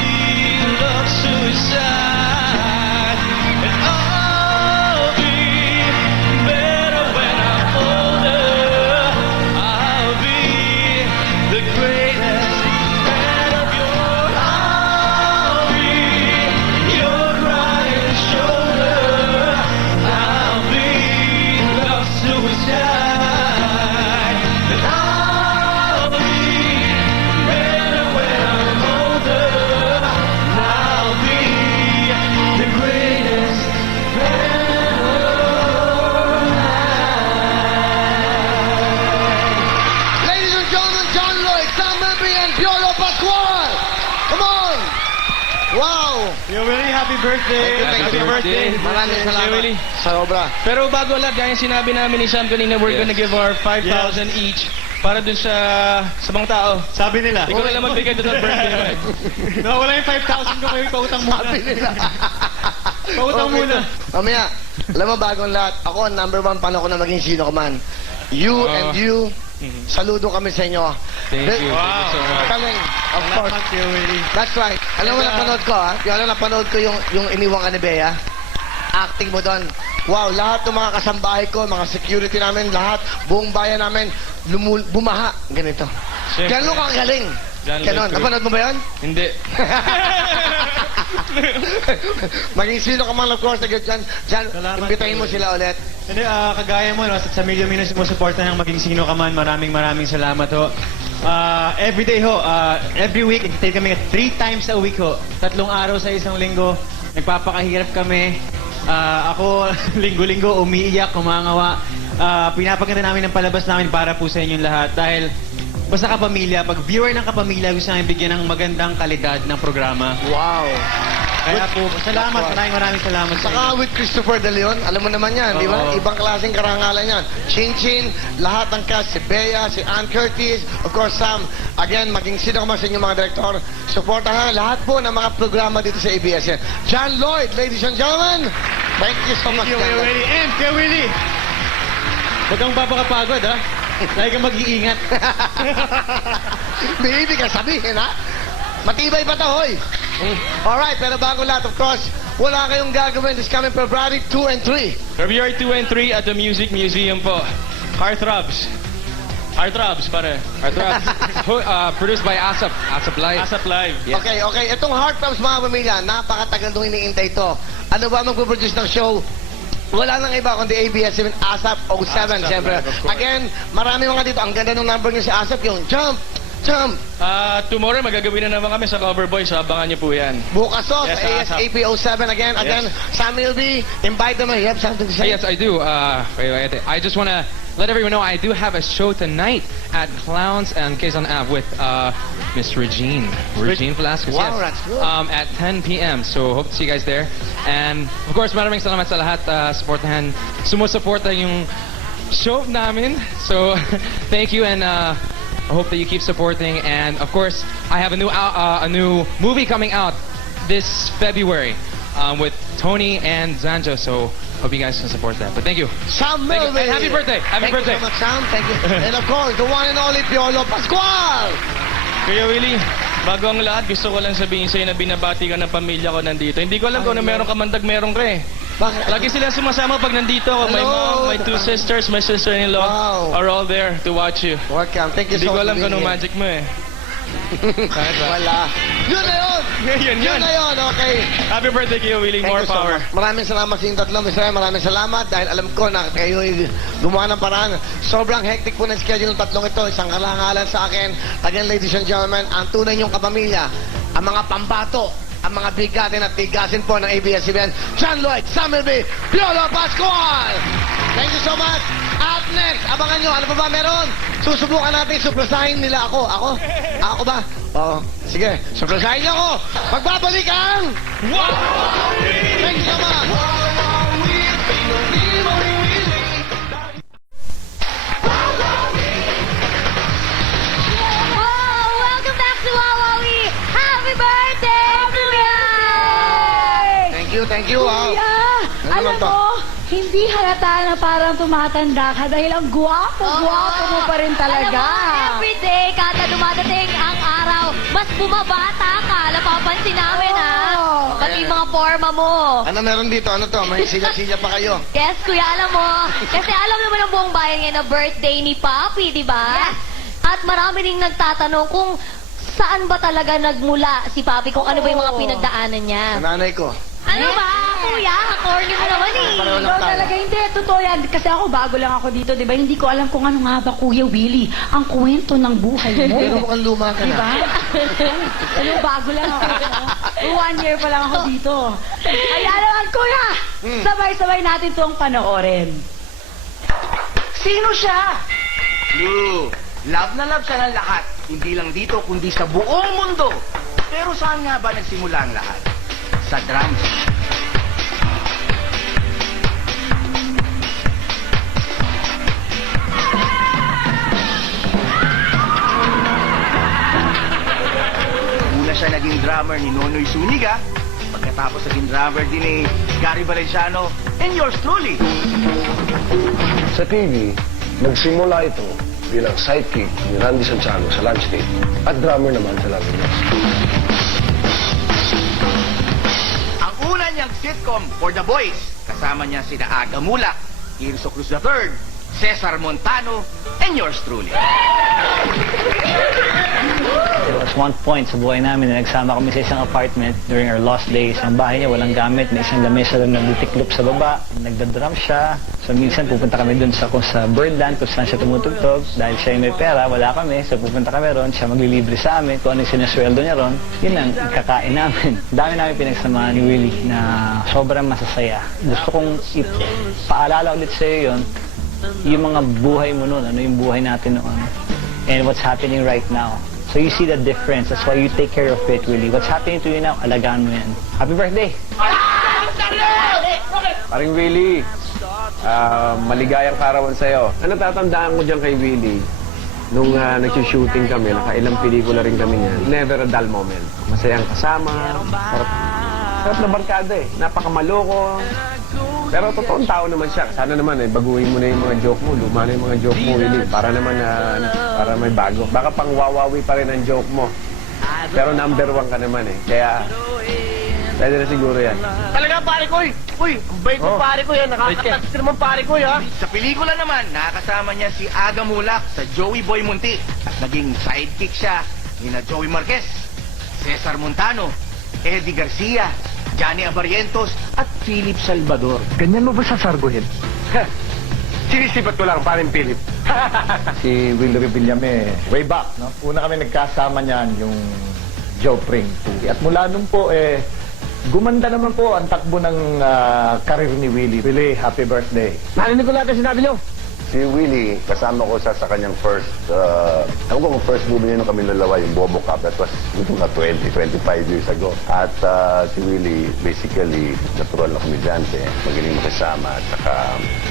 love suicide. And I'll be better when I'm older. I'll be the greatest fan of your. I'll be your crying shoulder. I'll be love suicide. And I'll be better when I'm older. I'll be the greatest fan of Ladies and gentlemen, John Lloyd, Sam Mabry, and Piolo Pascual. Come on. Wow. Yo, Willie, happy birthday! Thank you, Happy birthday! Maraming salamat. Willie. Sobra. Pero bago lahat, gaya yung sinabi namin ni Sam kanina, we're gonna give our 5,000 each para dun sa mga tao. Sabi nila. Ikaw na lang magbigay doon sa birthday mo. Nawala yung 5,000 ko kayo, pautang muna. Sabi nila. Pautang muna. Mamaya, alam mo, bagong lahat. Ako, number 1 fan ako na maging sino ka man. You and you, saludo kami sa inyo. Thank you. Wow. Thank you so much. Kami, of course. Salamat kayo, Willie. That's right. Alam mo, napanood ko, ha? Yung napanood ko yung iniwang ka ni Bea. Acting mo doon. Wow, lahat ng mga kasambahay ko, mga security namin, lahat, buong bayan namin, bumaha. Ganito. Siyempre. Gano'n kang galing. John Ganon. Lloyd Napanood mo ba yun? Hindi. Maging sino ka man, of course, dyan, Salamat imbitahin mo po. sila ulit. Hindi, kagaya mo, no, sa Milyo Minos mo suporta ng maging sino ka man. Maraming salamat ho. Every day ho, every week, nagtitake kami 3 times a week ho. 3 araw sa isang linggo. Nagpapakahirap kami. Ako, linggo-linggo, umiiyak, kumangawa. Pinapaganda namin ng palabas namin para po sa inyong lahat. Dahil basta kapamilya, pag viewer ng kapamilya, gusto namin bigyan ng magandang kalidad ng programa. Wow. Kaya po, salamat, maraming salamat sa Saka with Christopher De Leon, alam mo naman yan, di ba? Oo. Ibang klaseng karangalan yan. Chin Chin, lahat ng cast, si Bea, si Ann Curtis, of course Sam, again, maging sino ka man sa inyong mga direktor, supportahan lahat po ng mga programa dito sa ABS-CBN. John Lloyd, ladies and gentlemen, thank you so much. Thank you, Kuya Willie. And Kuya Willie, huwag kang papakapagod, ha? Lagi kang mag-iingat. May ibig ka sabihin, ha? Matibay pa to, hoy. Alright, pero bago lahat, of course, wala kayong gagawin this coming February 2 and 3. February 2 and 3 at the Music Museum po. Heartthrobs. Heartthrobs, pare. Heartthrobs. Produced by ASAP. ASAP Live. ASAP Live. Okay, okay. Itong Heartthrobs, mga pamilya, napakatagal nung iniintay ito. Ano ba magpo-produce ng show? Wala nang iba kundi ABS-CBN ASAP 07, siyempre. Live, of course. Again, marami mga dito. Ang ganda ng number niyo si ASAP, yung Jump! Jump! Tomorrow, magagawin na naman kami sa Coverboy, so abangan niyo po yan. Bukas to, Yes, sa ASAP 07 again. Again, Samuel B, invite them. You have something to say? Yes, I do. Wait. I just want to let everyone know I do have a show tonight at Clowns and Quezon Ave with Miss Regine Velasquez. Wow, yes. that's good. At 10 p.m. So hope to see you guys there. And of course, maraming salamat sa lahat. Supportahan, sumusuporta yung show namin. So thank you and I hope that you keep supporting. And of course, I have a new movie coming out this February with Tony and Zanjo. So hope you guys can support that. But thank you. Sam Thank you. Melvin. And happy birthday. Happy Thank birthday. you so much, Sam. Thank you. And of course, the one and only Piolo Pascual. Kuya Willie, bago ang lahat, gusto ko lang sabihin sa'yo na binabati ka ng pamilya ko nandito. Hindi ko alam kung ano meron ka mandag, meron ka eh. Bakit? Lagi sila sumasama pag nandito ako. My Hello. mom, my 2 sisters, my sister-in-law Wow. are all there to watch you. Welcome. Thank you Hindi so ko much. alam for kung anong being magic mo eh. here. Wala. Yun na yun. Yun Yun na yun. Okay. Happy birthday Kuya Willie, Thank more you so power. much. Maraming salamat sa inyong tatlo. Mr. Maraming salamat dahil alam ko na kayo gumawa ng paraan. Sobrang hectic po ng schedule ng tatlong ito. Isang karangalan sa akin. Again, ladies and gentlemen, ang tunay niyong kapamilya, ang mga pambato, ang mga bigatin at bigasin po ng ABS-CBN, John Lloyd, Samuel B, Piolo Pascual! Thank you so much! Up next, abangan nyo, ano pa ba meron? Susubukan natin, suplasahin nila ako. Ako? Ako ba? Oo. Sige, suplasahin niyo ako! Magbabalik ang... Thank you so much! Alam mo, hindi halata na parang tumatanda ka dahil ang gwapo-gwapo mo pa rin talaga. Alam mo, everyday, kada dumadating ang araw, mas bumabata ka. Napapansin namin, ha? Pati mga forma mo. Ano meron dito? Ano to? May silya-silya pa kayo. Yes, kuya, alam mo. Kasi alam naman ng buong bayan ngayon na birthday ni Papi, di ba? At marami ring nagtatanong kung saan ba talaga nagmula si Papi, kung ano ba yung mga pinagdaanan niya. Sa nanay ko. Ano ba, kuya? Corny mo naman eh. Pareho lang Ikaw tayo. talaga, hindi. Totoo yan. Kasi ako, bago lang ako dito, di ba? Hindi ko alam kung ano nga ba, Kuya Willie, ang kwento ng buhay mo. Pero mukhang luma ka Di na. ba? Ano, bago lang ako. 1 year pa lang ako dito. Kaya naman, Kuya, sabay-sabay natin itong panoorin. Sino siya? Blue. Love na love siya ng lahat. Hindi lang dito, kundi sa buong mundo. Pero saan nga ba nagsimula ang lahat? Sa drums. Una siya naging drummer ni Nonoy Zuniga. Pagkatapos naging drummer din ni Gary Valenciano and yours truly. Sa TV, nagsimula ito bilang sidekick ni Randy Santiago sa Landscape at drummer naman sa Lavinas. Ang una niyang sitcom for the boys, kasama niya sina Aga Mulak, Tirso Cruz III, Cesar Montano, and yours truly. There was one point sa buhay namin na nagsama kami sa isang apartment during our lost days. Ang bahay niya walang gamit, may isang lamesa lang na butiklop sa baba. Nagdadrum siya. So minsan pupunta kami dun sa Birdland kung saan siya tumutugtog. Dahil siya yung may pera, wala kami. So pupunta kami ron, siya maglilibre sa amin. Kung ano yung sinasweldo niya ron, yun ang ikakain namin. Dami namin pinagsamahan ni Willie na sobrang masasaya. Gusto kong ipaalala ulit sa'yo yun, yung mga buhay mo noon, ano yung buhay natin noon, and what's happening right now. So you see the difference. That's why you take care of it, Willie. What's happening to you now, alagaan mo yan. Happy birthday! Paring Willie, maligayang karawan sa'yo. Ano tatandaan ko dyan kay Willie? Nung nag-shooting kami, nakailang pelikula rin kami niyan. Never a dull moment. Masayang kasama. Sarap na barkada eh. Napakamaloko. Pero totoong tao naman siya. Sana naman baguhin mo na yung mga joke mo. Luma na yung mga joke mo, Willie. Para naman para may bago. Baka pang wawawi pa rin ang joke mo. Pero number 1 ka naman eh. Kaya, pwede na siguro yan. Talaga, pare ko eh. Uy, ang bait mo, pare ko yan. Nakakatakis naman, pare ko, ha? Sa pelikula naman, nakasama niya si Aga Mulak sa Joey Boy Munti. At naging sidekick siya ni na Joey Marquez, Cesar Montano, Eddie Garcia, Johnny Abarientos, at Philip Salvador. Ganyan mo ba sasarguhin? Sinisipat ko lang, parin Philip. Si Will Revillame, way back, no? Una kami nagkasama niyan, yung Joe Pring 2. At mula nun po, gumanda naman po ang takbo ng karir ni Willie. Willie, happy birthday. Narinig ko lahat ang sinabi niyo. Si Willie, kasama ko sa kanyang first, ewan ko kung first movie niya nung kami dalawa, yung Bobo Cup. That was 25 years ago. At si Willie, basically, natural na komedyante, magaling makisama, at saka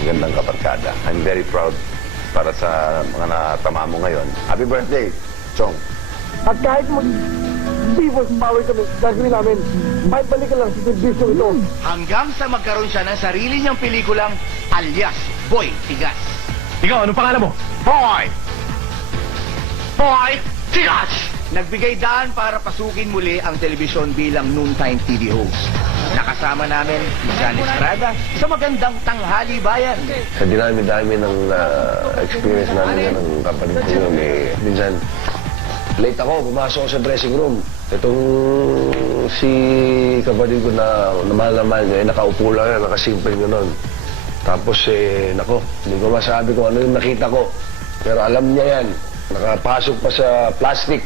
magandang kabarkada. I'm very proud para sa mga natama mo ngayon. Happy birthday, Chong. At kahit mag-divorce power kami, gagawin namin, balik lang sa servisyo ito. Hanggang sa magkaroon siya ng sarili niyang pelikulang alias Boy Tigas. Ikaw, anong pangalan mo? Boy! Boy Tigas! Nagbigay daan para pasukin muli ang telebisyon bilang noontime TV host. Nakasama namin si John Estrada sa magandang tanghali bayan. Sa dinami-dami ng experience namin ng kapatid ko yun, minsan, late ako, pumasok ako sa dressing room. Itong si kapatid ko na mahal niya, nakaupo lang yan, nakasimple nga nun. Tapos, nako, hindi ko masabi kung ano yung nakita ko. Pero alam niya yan, nakapasok pa sa plastic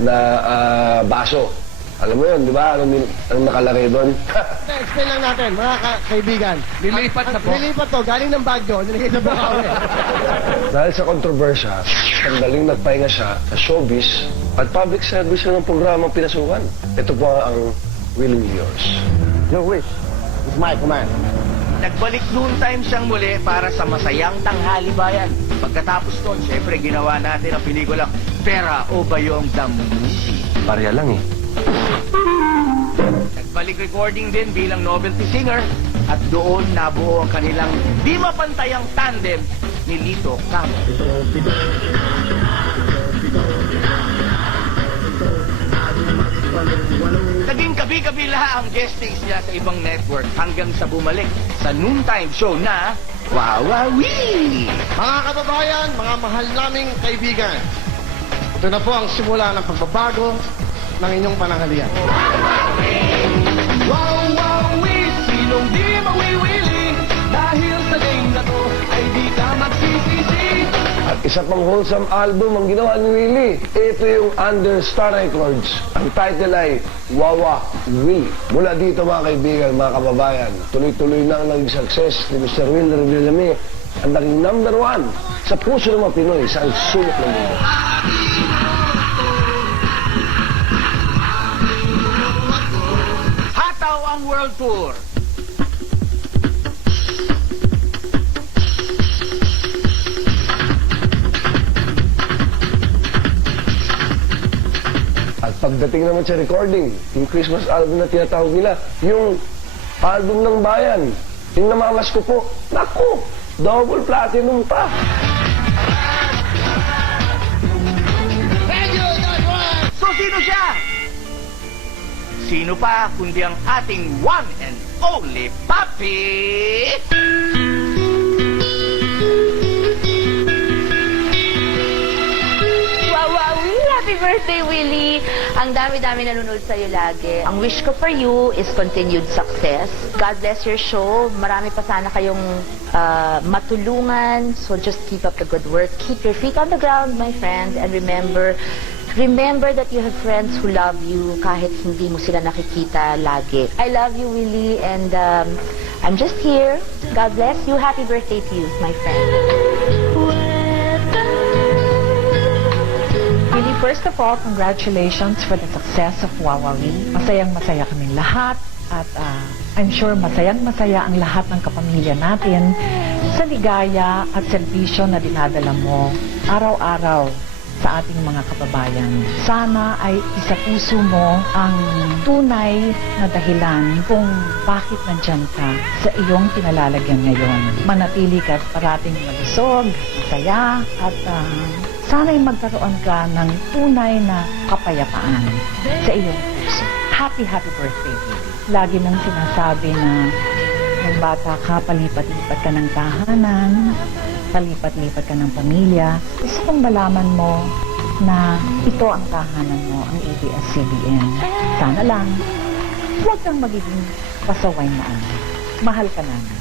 na baso. Alam mo yun, di ba? Anong nakalagay doon? Explain lang natin, mga kaibigan. Lilipat na po. Lilipat to, galing ng Baguio, nilagay sa Bukawi. Dahil sa kontrobersya, sandaling nagpahinga siya sa showbiz at public service ng programang pinasukan. Ito po ang Willingly Yours. Your wish is my command. Nagbalik noontime siyang muli para sa masayang tanghali bayan. Pagkatapos nun, syempre ginawa natin ang pelikulang Pera o Bayong the Movie. Barya lang eh. Nagbalik recording din bilang novelty singer At doon nabuo ang kanilang di mapantayang tandem ni Lito Camo. Naging kabi-kabila ang guestings niya sa ibang network hanggang sa bumalik sa noontime show na Wawawi! Mga kababayan, mga mahal naming kaibigan, ito na po ang simula ng pagbabago ng inyong pananghalian. Wawawi, sinong di mawiwili? Dahil sa game na to ay di ka magsisisi. At isa pang wholesome album ang ginawa ni Willie. Ito yung Under Star Records. Ang title ay Wawa Willie. Mula dito mga kaibigan, mga kababayan, tuloy-tuloy na ang naging success ni Mr. Will Revillame. Ang naging #1 sa puso ng mga Pinoy sa ang sulok ng mundo. Hataw ang World Tour. At pagdating naman sa recording, yung Christmas album na tinatawag nila, yung album ng bayan, yung namamas ko po, naku, double platinum pa. So sino siya? Sino pa kundi ang ating one and only Papi? Wawawi! Happy birthday, Willie! Ang dami-dami nanonood sa'yo lagi. Ang wish ko for you is continued success. God bless your show. Marami pa sana kayong matulungan. So just keep up the good work. Keep your feet on the ground, my friend. And remember that you have friends who love you kahit hindi mo sila nakikita lagi. I love you, Willie, and I'm just here. God bless you. Happy birthday to you, my friend. Really, first of all, congratulations for the success of Wawawi. Masayang-masaya kaming lahat at I'm sure masayang-masaya ang lahat ng kapamilya natin sa ligaya at serbisyo na dinadala mo araw-araw sa ating mga kababayan. Sana ay isapuso mo ang tunay na dahilan kung bakit nandyan ka sa iyong pinalalagyan ngayon. Manatili ka parating malusog, masaya, at sana'y magkaroon ka ng tunay na kapayapaan sa iyong puso. Happy birthday, baby. Lagi mong sinasabi na nung bata ka, palipat-lipat ka ng tahanan, palipat-lipat ka ng pamilya. Gusto kong malaman mo na ito ang tahanan mo, ang ABS-CBN. Sana lang, huwag kang magiging pasaway na ano. Mahal ka namin.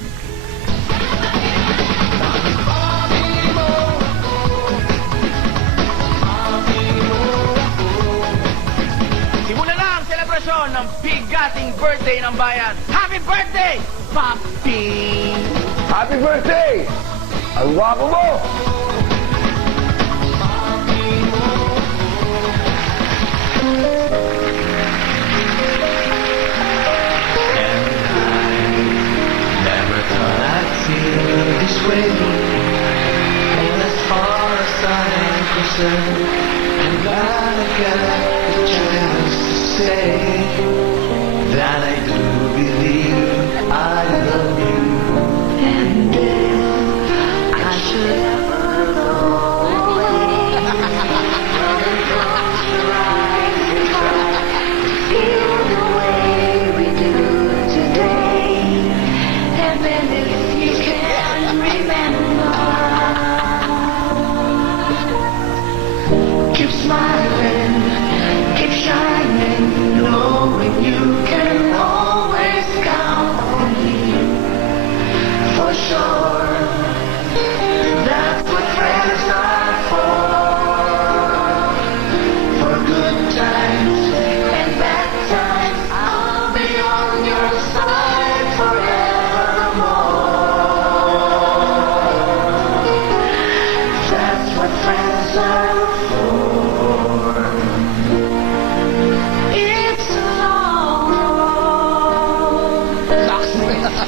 Simula na ang selebrasyon ng bigating birthday ng bayan. Happy birthday, Papi! Happy birthday! Ang gwapo mo! Never thought I'd feel this way. And as far as I am concerned, I'm glad I got the chance to say that I do believe I love you. And if I should ever go away, close your eyes and try to feel the way we do today. And then if you can remember, keep smiling, keep shining, knowing you can always count on me. For sure, that's what friends are for good times and bad times, I'll be on your side forevermore. That's what friends are for. It's a long road,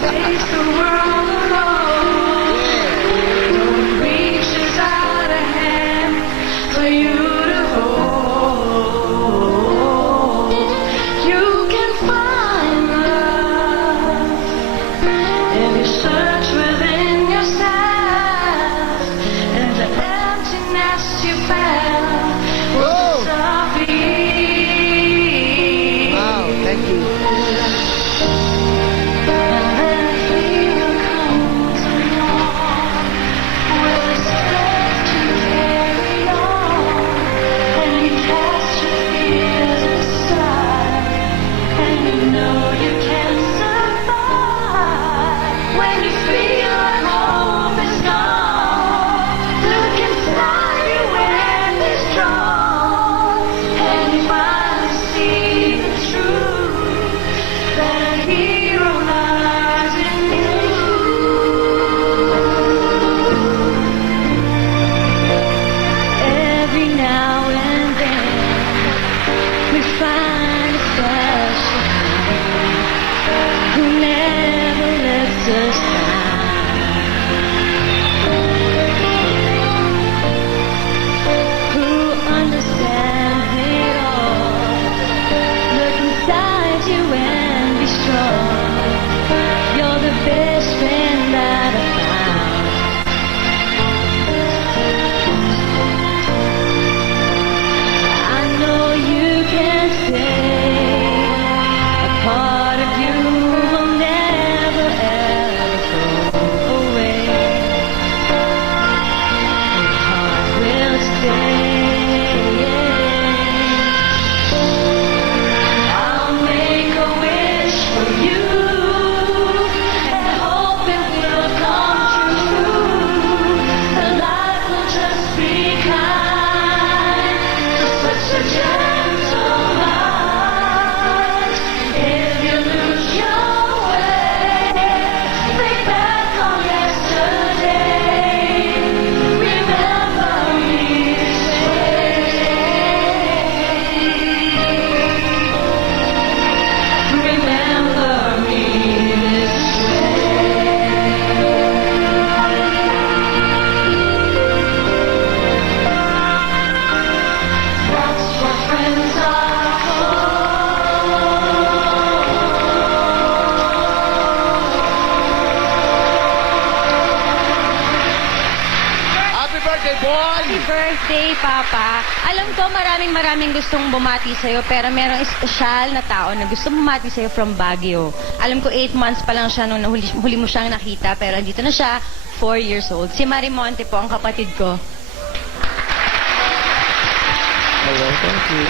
face the world alone. Happy birthday, Papa. Alam ko maraming gustong bumati sa'yo, pero merong espesyal na tao na gusto bumati sa'yo from Baguio. Alam ko 8 months pa lang siya nung huli mo siyang nakita, pero andito na siya, 4 years old. Si Marimonte po, ang kapatid ko. Hello, thank you.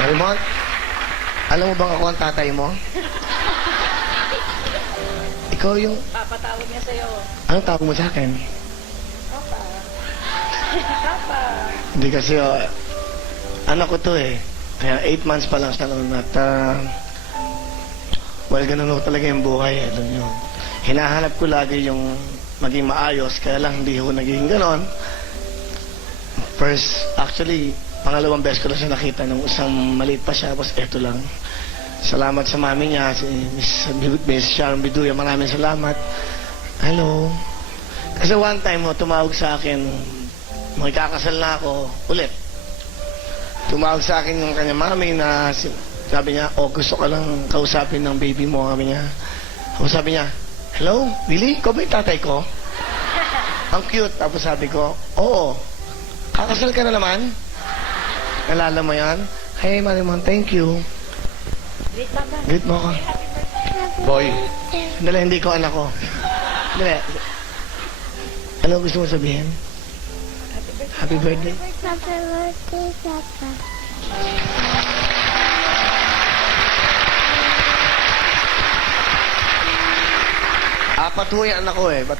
Marimon, alam mo bang ako ang tatay mo? Ikaw yung... Papatawag niya sa'yo. Anong tawag mo sa akin? Hindi kasi, anak ko to eh. Kaya 8 months pa lang siya noon at, well, ganun ho talaga yung buhay. Alam nyo. Hinahanap ko lagi yung maging maayos, kaya lang hindi ho naging ganon. First, actually, pangalawang beses ko lang siya nakita nung isang maliit pa siya, tapos eto lang. Salamat sa mami niya, si Miss Sharon Biduya, maraming salamat. Hello. Kasi one time ho, tumawag sa akin, magkakasal na ako ulit. Tumawag sa akin yung kanya mami na sabi niya, gusto ka lang kausapin ng baby mo. Sabi niya, sabi niya, hello, Billy, ikaw ba yung tatay ko? Ang cute. Tapos sabi ko, oo. Kakasal ka na naman? Nalala mo yan? Hey, Marimon, thank you. Greet mo ako. Boy, Dala, hindi ko anak ko. Dala. Ano gusto mo sabihin? Happy birthday. Happy birthday, Papa. Apat ho yung anak ko eh, but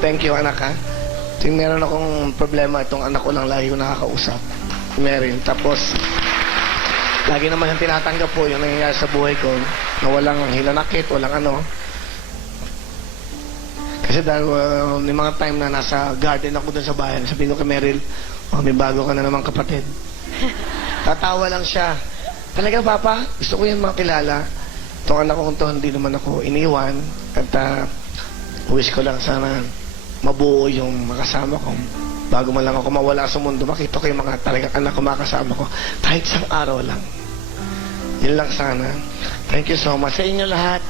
thank you anak ha. Ting meron akong problema, itong anak ko lang lagi ko nakakausap. Meron. Tapos, lagi naman yung tinatanggap po yung nangyayari sa buhay ko na walang hilanakit, walang ano. Kasi dahil may mga time na nasa garden ako dun sa bayan, sabihin ko kay Meryl, may bago ka na naman kapatid. Tatawa lang siya. Talaga, Papa, gusto ko yan makilala. Itong anak ko to, hindi naman ako iniwan. At wish ko lang sana mabuo yung makasama ko. Bago man lang ako mawala sa mundo, makita ko yung mga talagang anak ko makasama ko. Kahit isang araw lang. Yun lang sana. Thank you so much sa inyo lahat.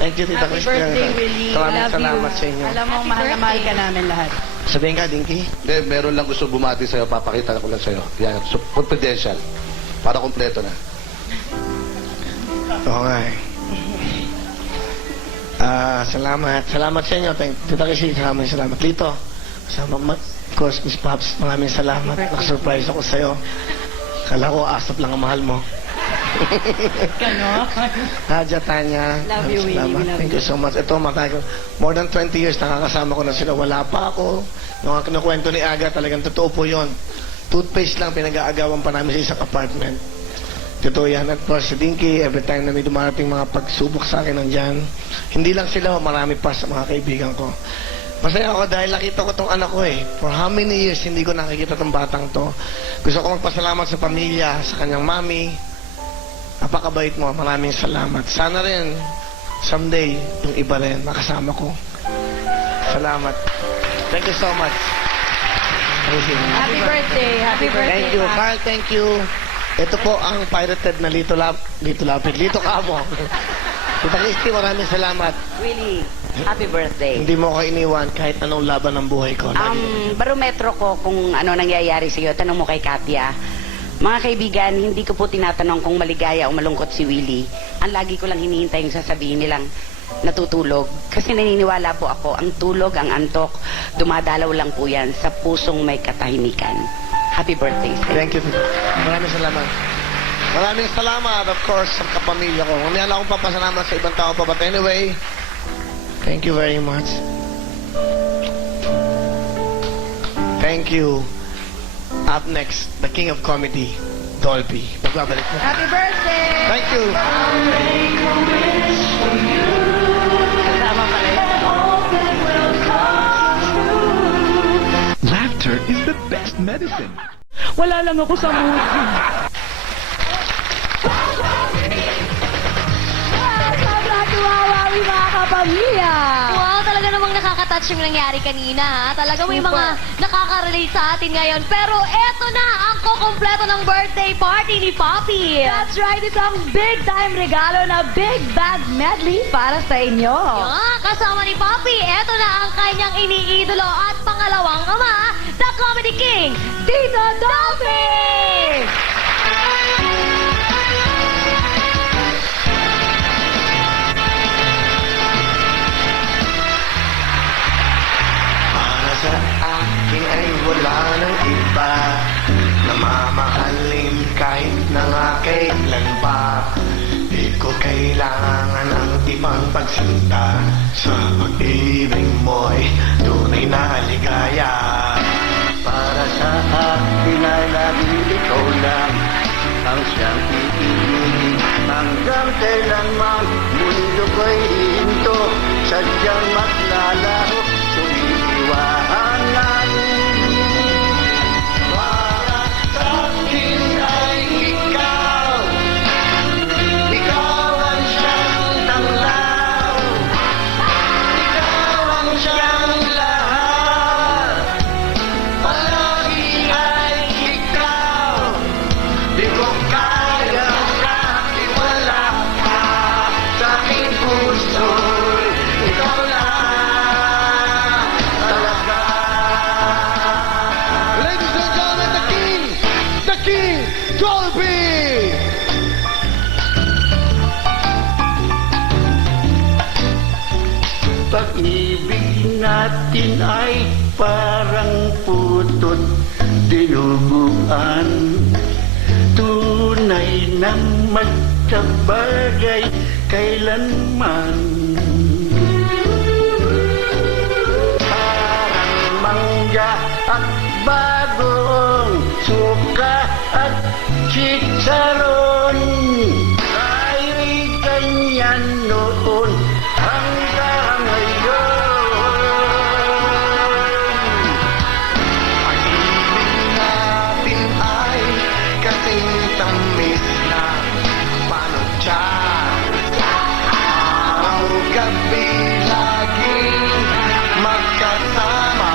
Thank you, Tita Happy Christina. birthday, Willie. Maraming Love salamat you. sa inyo. Alam mo, mahal na mahal ka namin lahat. Sabihin ka, Dinky. Hindi, meron lang gusto bumati sa'yo, papakita ko lang sa'yo. Yan, so, confidential. Para kompleto na. Okay. Salamat. Salamat sa inyo. Tita Christina, maraming salamat. Lito, of course, Miss Pops, maraming salamat. Nakasurprise ako sa'yo. Kala ko, asap lang ang mahal mo. Kano? Nadja, Tanya. Love you, Winnie. salamat. We love Thank you so much. Ito, more than 20 years nakakasama ko na sila. Wala pa ako. Nung kinukwento ni Aga, talagang totoo po yun. Toothpaste lang pinag-aagawan pa namin sa isang apartment. Totoo yan. At course, si Dinky, every time na may dumarating mga pagsubok sa akin nandyan, hindi lang sila, marami pa sa mga kaibigan ko. Masaya ako dahil nakita ko tong anak ko eh. For how many years hindi ko nakikita tong batang to. Gusto ko magpasalamat sa pamilya, sa kanyang mami. Napakabait mo. Maraming salamat. Sana rin, someday, yung iba rin, makasama ko. Salamat. Thank you so much. Happy birthday. Happy birthday. Thank you. Pa. Carl, thank you. Ito po ang pirated na Lito Kamo. Tita Christy, maraming salamat. Willie, happy birthday. Hindi mo ako iniwan kahit anong laban ng buhay ko. Barometro ko kung ano nangyayari sa iyo, tanong mo kay Katya. Mga kaibigan, hindi ko po tinatanong kung maligaya o malungkot si Willie. Ang lagi ko lang hinihintay yung sasabihin nilang natutulog. Kasi naniniwala po ako, ang tulog, ang antok, dumadalaw lang po yan sa pusong may katahimikan. Happy birthday, sir. Thank you. Maraming salamat. Maraming salamat, of course, sa kapamilya ko. Mamaya na akong papasalamat sa ibang tao pa. But anyway, thank you very much. Thank you. Up next, the King of Comedy, Dolby. Magbabalik mo. Happy birthday. Thank you. Kasama pala yun. Laughter is the best medicine. Wala lang ako sa mood. Sobrang tuwawawi mga kapamilya. Wow, talaga namang nakakatawa nakaka-touch yung nangyari kanina, ha? Talaga may mga nakaka-relate sa atin ngayon. Pero eto na ang kukumpleto ng birthday party ni Poppy. That's right, isang big-time regalo na Big Bag Medley para sa inyo. Kasama ni Poppy, eto na ang kanyang iniidolo at pangalawang ama, the Comedy King, Tito Dolphy! Para sa akin ay wala nang iba na mamahalin kahit na nga kailan pa. Di ko kailangan ang ibang pagsinta. Sa pag-ibig mo'y tunay na ligaya. Para sa akin ay laging ikaw lang ang siyang iibig. Hanggang kailanman mundo ko'y hihinto, sadyang maglalaho, sumiiwanan. Para sa akin ay ikaw, ikaw ang siyang tanglaw, ikaw ang siyang lahat, palagi ay ikaw. Di ko kaya iwala ka sa aking puso, ikaw lang talaga. Ladies and gentlemen, the King, Dolphy! Pag-ibig natin ay parang putot dinuguan. Tunay na magkabagay kailanman. Parang mangga at bagong suka at chicharon. Tayo'y ganyan noon hanggang ngayon. Pag-ibig natin ay kasing tamis na panutya. Araw-gabi laging magkasama.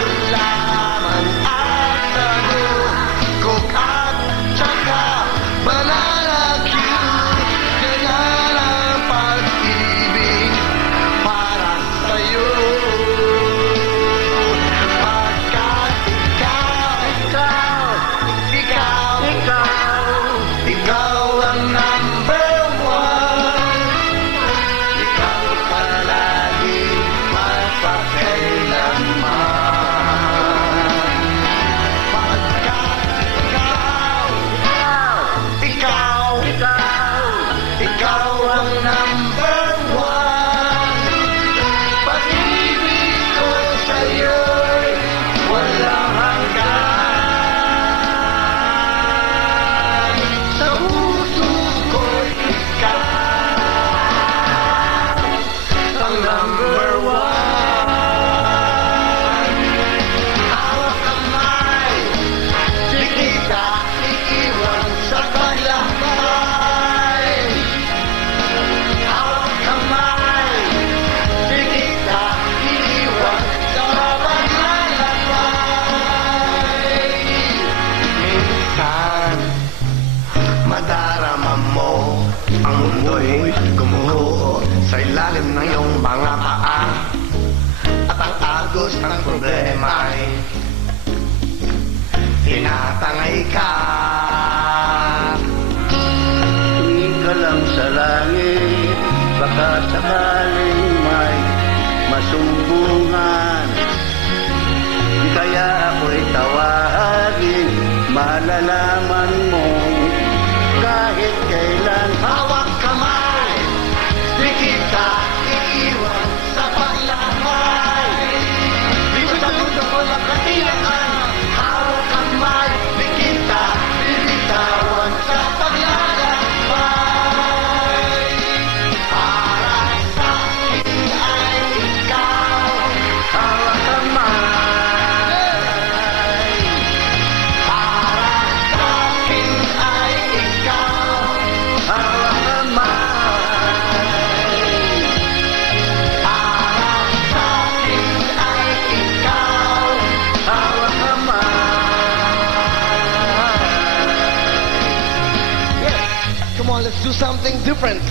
Gulaman at talukok at tsaka banana cue. Ganyan ang pag-ibig para sa'yo. Pagkat ikaw ang number one. Ikaw palagi magpakailanman. Pagkat ikaw ang number one. Pag-ibig ko sa'yo'y walang hanggan. Sa puso ko'y ikaw ang number one. Hawak kamay, di kita iiwan sa paglakbay. Hawak kamay, di kita iiwan sa paglalakbay. Minsan madarama mo ang mundo'y gumuho sa ilalim ng iyong mga paa. At ang agos ng problema'y tinatangay ka. Tumingin ka lang sa langit, baka sakaling may masumbungan. Di kaya ako'y tawagin, malalaman mo kahit kailan. Hawak kamay, di kita iiwan sa paglakbay. Di ko sa mundo ko lakati, let's do something different.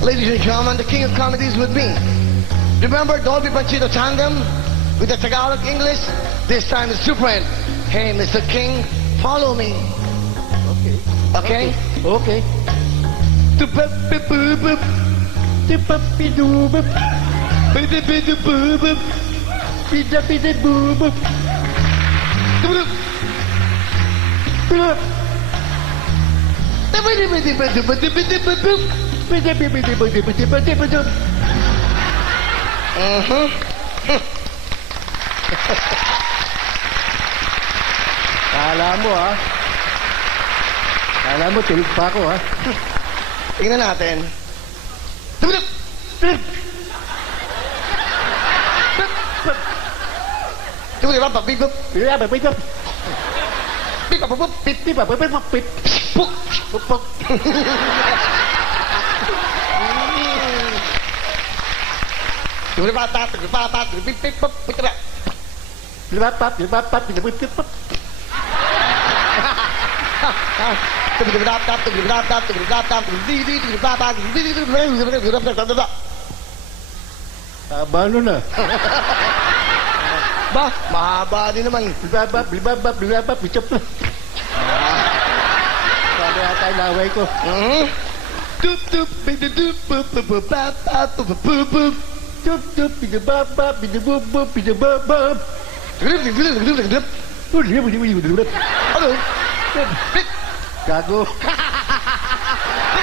Ladies and gentlemen, the king of comedy is with me. Remember Dolby Panchito Tandem with the Tagalog English? This time it's different. Hey, Mr. King, follow me. Okay? Okay. Kala mo, tulog pa ako, ha? Tingnan natin. Abano na. Ba, mahaba din naman. Sabi ata yung laway ko. Ano? Gago. Come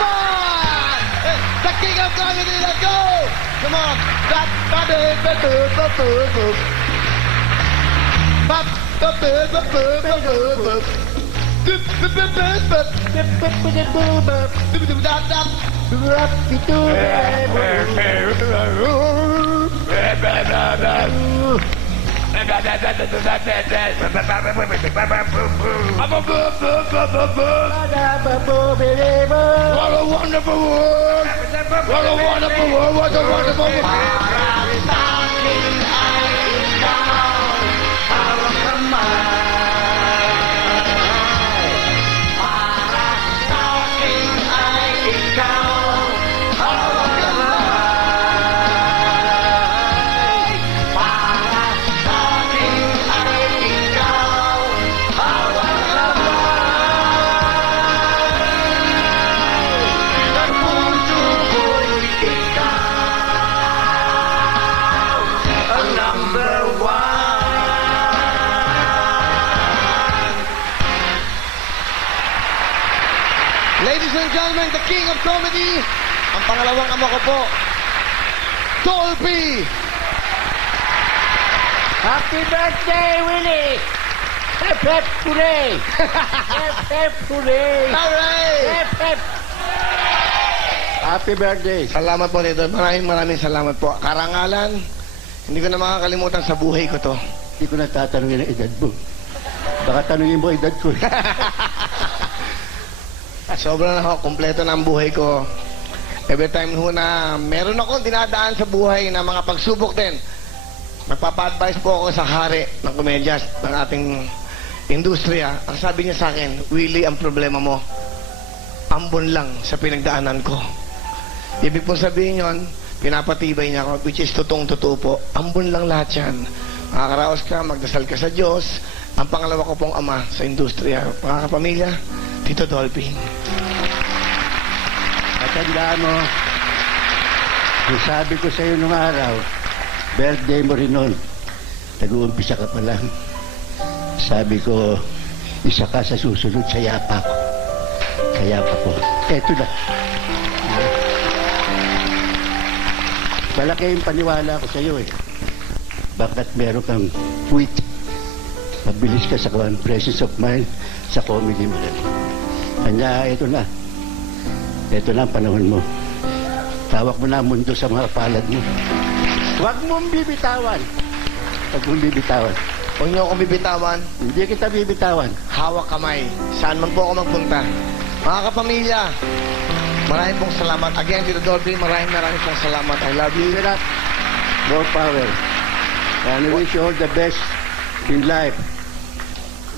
on! The king of comedy, let's go! Come on! What a wonderful world! What a wonderful world! What a wonderful world! Ladies and gentlemen, the king of comedy, ang pangalawang ama ko po, Dolby! Happy birthday, Willie! Hep, hep, hooray! Hep, hep, hooray! Alright! Hep, hep! Happy birthday! Salamat po nito. Maraming salamat po. Karangalan, hindi ko na makakalimutan sa buhay ko to. Hindi ko natatanungin ang edad mo. Baka tanungin mo edad ko. Sobrang kompleto na ang buhay ko. Every time ho na meron akong dinadaan sa buhay na mga pagsubok din, nagpapa-advise po ako sa hari ng komedyas ng ating industriya. Ang sabi niya sa akin, Willie, ang problema mo, ambon lang sa pinagdaanan ko. Ibig po sabihin yon, pinapatibay niya ako, which is totoo po. Ambon lang lahat yan. Makakaraos ka, magdasal ka sa Diyos. Ang pangalawa ko pong ama sa industriya. Mga kapamilya, Tito Dolby. Tandaan mo, yung sabi ko sa'yo nung araw, birthday mo rin nun. Nag-uumpisa ka pa lang. Sabi ko, isa ka sa susunod sa yapa ko. Sa yapa ko. Eto na. Malaki yung paniwala ko sa'yo eh. Bakit meron kang puwit? Mabilis ka sa presence of mind sa comedy mo lang. Kanya, eto na. Ito na ang panahon mo. Tawag mo na ang mundo sa mga palad mo. Huwag mong bibitawan. Huwag mong bibitawan. Huwag niyo akong bibitawan. Hindi kita bibitawan. Hawak kamay. Saan man po ako magpunta. Mga kapamilya, maraming pong salamat. Again, Tito Dolby, maraming pong salamat. I love you. Give it up. More power. And I wish you all the best in life.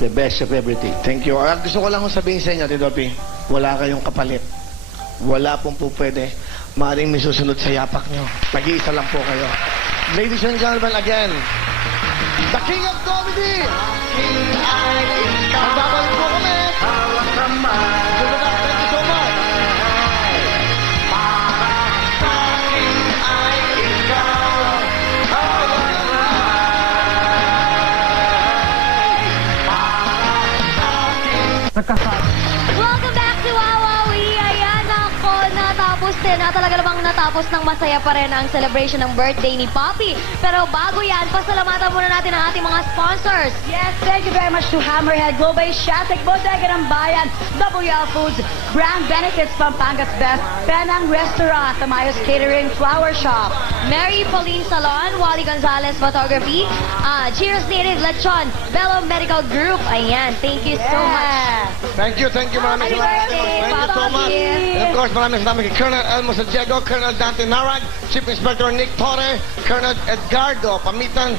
The best of everything. Thank you. Gusto ko lang sabihin sa inyo, Tito Dolby, wala kayong kapalit. wala pong po pwede. Maaaring may susunod sa yapak nyo. Nag-iisa lang po kayo. Ladies and gentlemen, again, the King of Comedy! Ang babalik po kami! Thank you so much! Welcome back to Wawawi. Ayan ako, natapos din. Talaga namang natapos ng masaya pa rin ang celebration ng birthday ni Poppy. Pero bago yan, pasalamatan muna natin ang ating mga sponsors. Yes, thank you very much to Hammerhead, Global Shatic, Bodega ng Bayan, WL Foods, Brand Benefits, Pampangas Best, Penang Restaurant, Tamayos Catering, Flower Shop, Mary Pauline Salon, Wally Gonzalez Photography, Cheers Native Lechon, Bello Medical Group. Ayan, thank you so much. Thank you. Maraming Happy salamat. birthday, Thank you so Papa much. Kim. And of course, maraming salamat kay Colonel Elmo Santiago, Colonel Dante Narag, Chief Inspector Nick Torre, Colonel Edgardo Pamitan,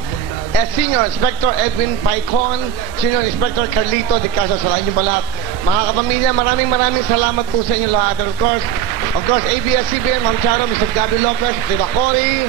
Senior Inspector Edwin Paicon, Senior Inspector Carlito de Casa. Salamat niyo ba lahat? Mga kapamilya, maraming salamat po sa inyo lahat. And of course, ABS-CBN, Ma'am Charo, Mr. Gabby Lopez, Tita Cory,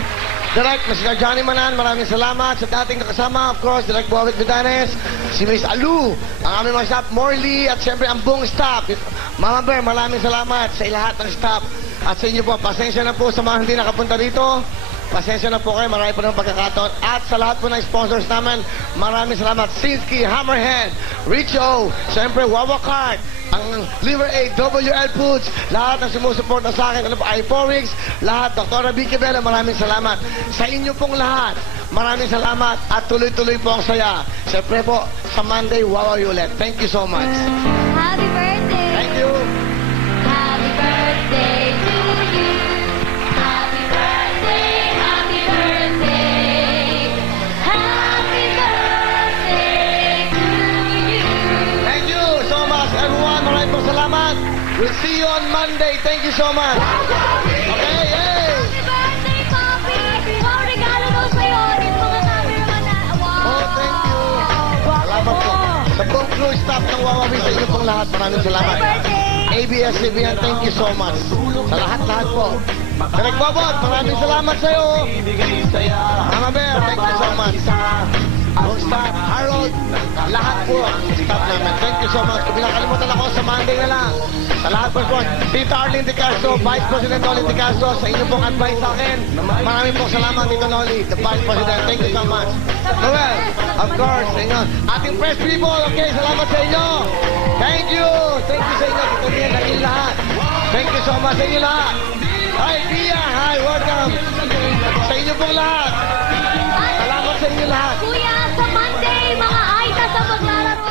Direct, Mr. Johnny Manan, maraming salamat sa dating kakasama, of course, Direct Bowick Vidanes, si Miss Alu, ang aming mga staff, Morley, at siyempre ang buong staff. Mama Bear, maraming salamat sa lahat ng staff. At sa inyo po, pasensya na po sa mga hindi nakapunta dito. Pasensya na po kayo, marami po ng pagkakataon. At sa lahat po ng sponsors namin, maraming salamat. Sinski, Hammerhead, Richo, siyempre Wawa Cart, ang Liver Aid, WL Foods, lahat ng sumusuporta sa akin, iForex, lahat, Dr. Vicky Bella, maraming salamat. Sa inyo pong lahat, maraming salamat at tuloy-tuloy po ang saya. Siyempre po, sa Monday, Wawawi ulit. Thank you so much. Happy birthday. Thank you. Happy birthday to you. Happy birthday, happy birthday. Happy birthday to you. Thank you so much, everyone. Maraming po salamat. We'll see you on Monday. Thank you so much. Okay, yay! Happy birthday, Poppy! Wow, regalo daw sa'yo. Dito mga cameraman na. Wow! Oh, thank you. Salamat po. Sa buong crew staff ng Wawawi, sa inyo pong lahat, maraming salamat. Happy birthday! ABS-CBN, thank you so much. Sa lahat po. Direk Bobot, maraming salamat sa'yo. Mama Bear, thank you so much. Buong staff, Harold, lahat po, staff namin. Thank you so much. Kung pinakalimutan ako, sa Monday na lang. Sa lahat po, Tita Arlene De Castro, Vice President Noli De Castro, sa inyo pong advice sa akin. Maraming po salamat, Tito Noli, the Vice President. Thank you so much. Noel, of course, sa inyo. Ating press people, okay, salamat sa inyo. Thank you. Thank you sa inyo. Tito Nia, sa inyo lahat. Thank you so much sa inyo lahat. Hi, Pia. Hi, welcome. Sa inyo pong lahat. Salamat sa inyo lahat. Kuya, sa Monday, mga Aita sa maglalaro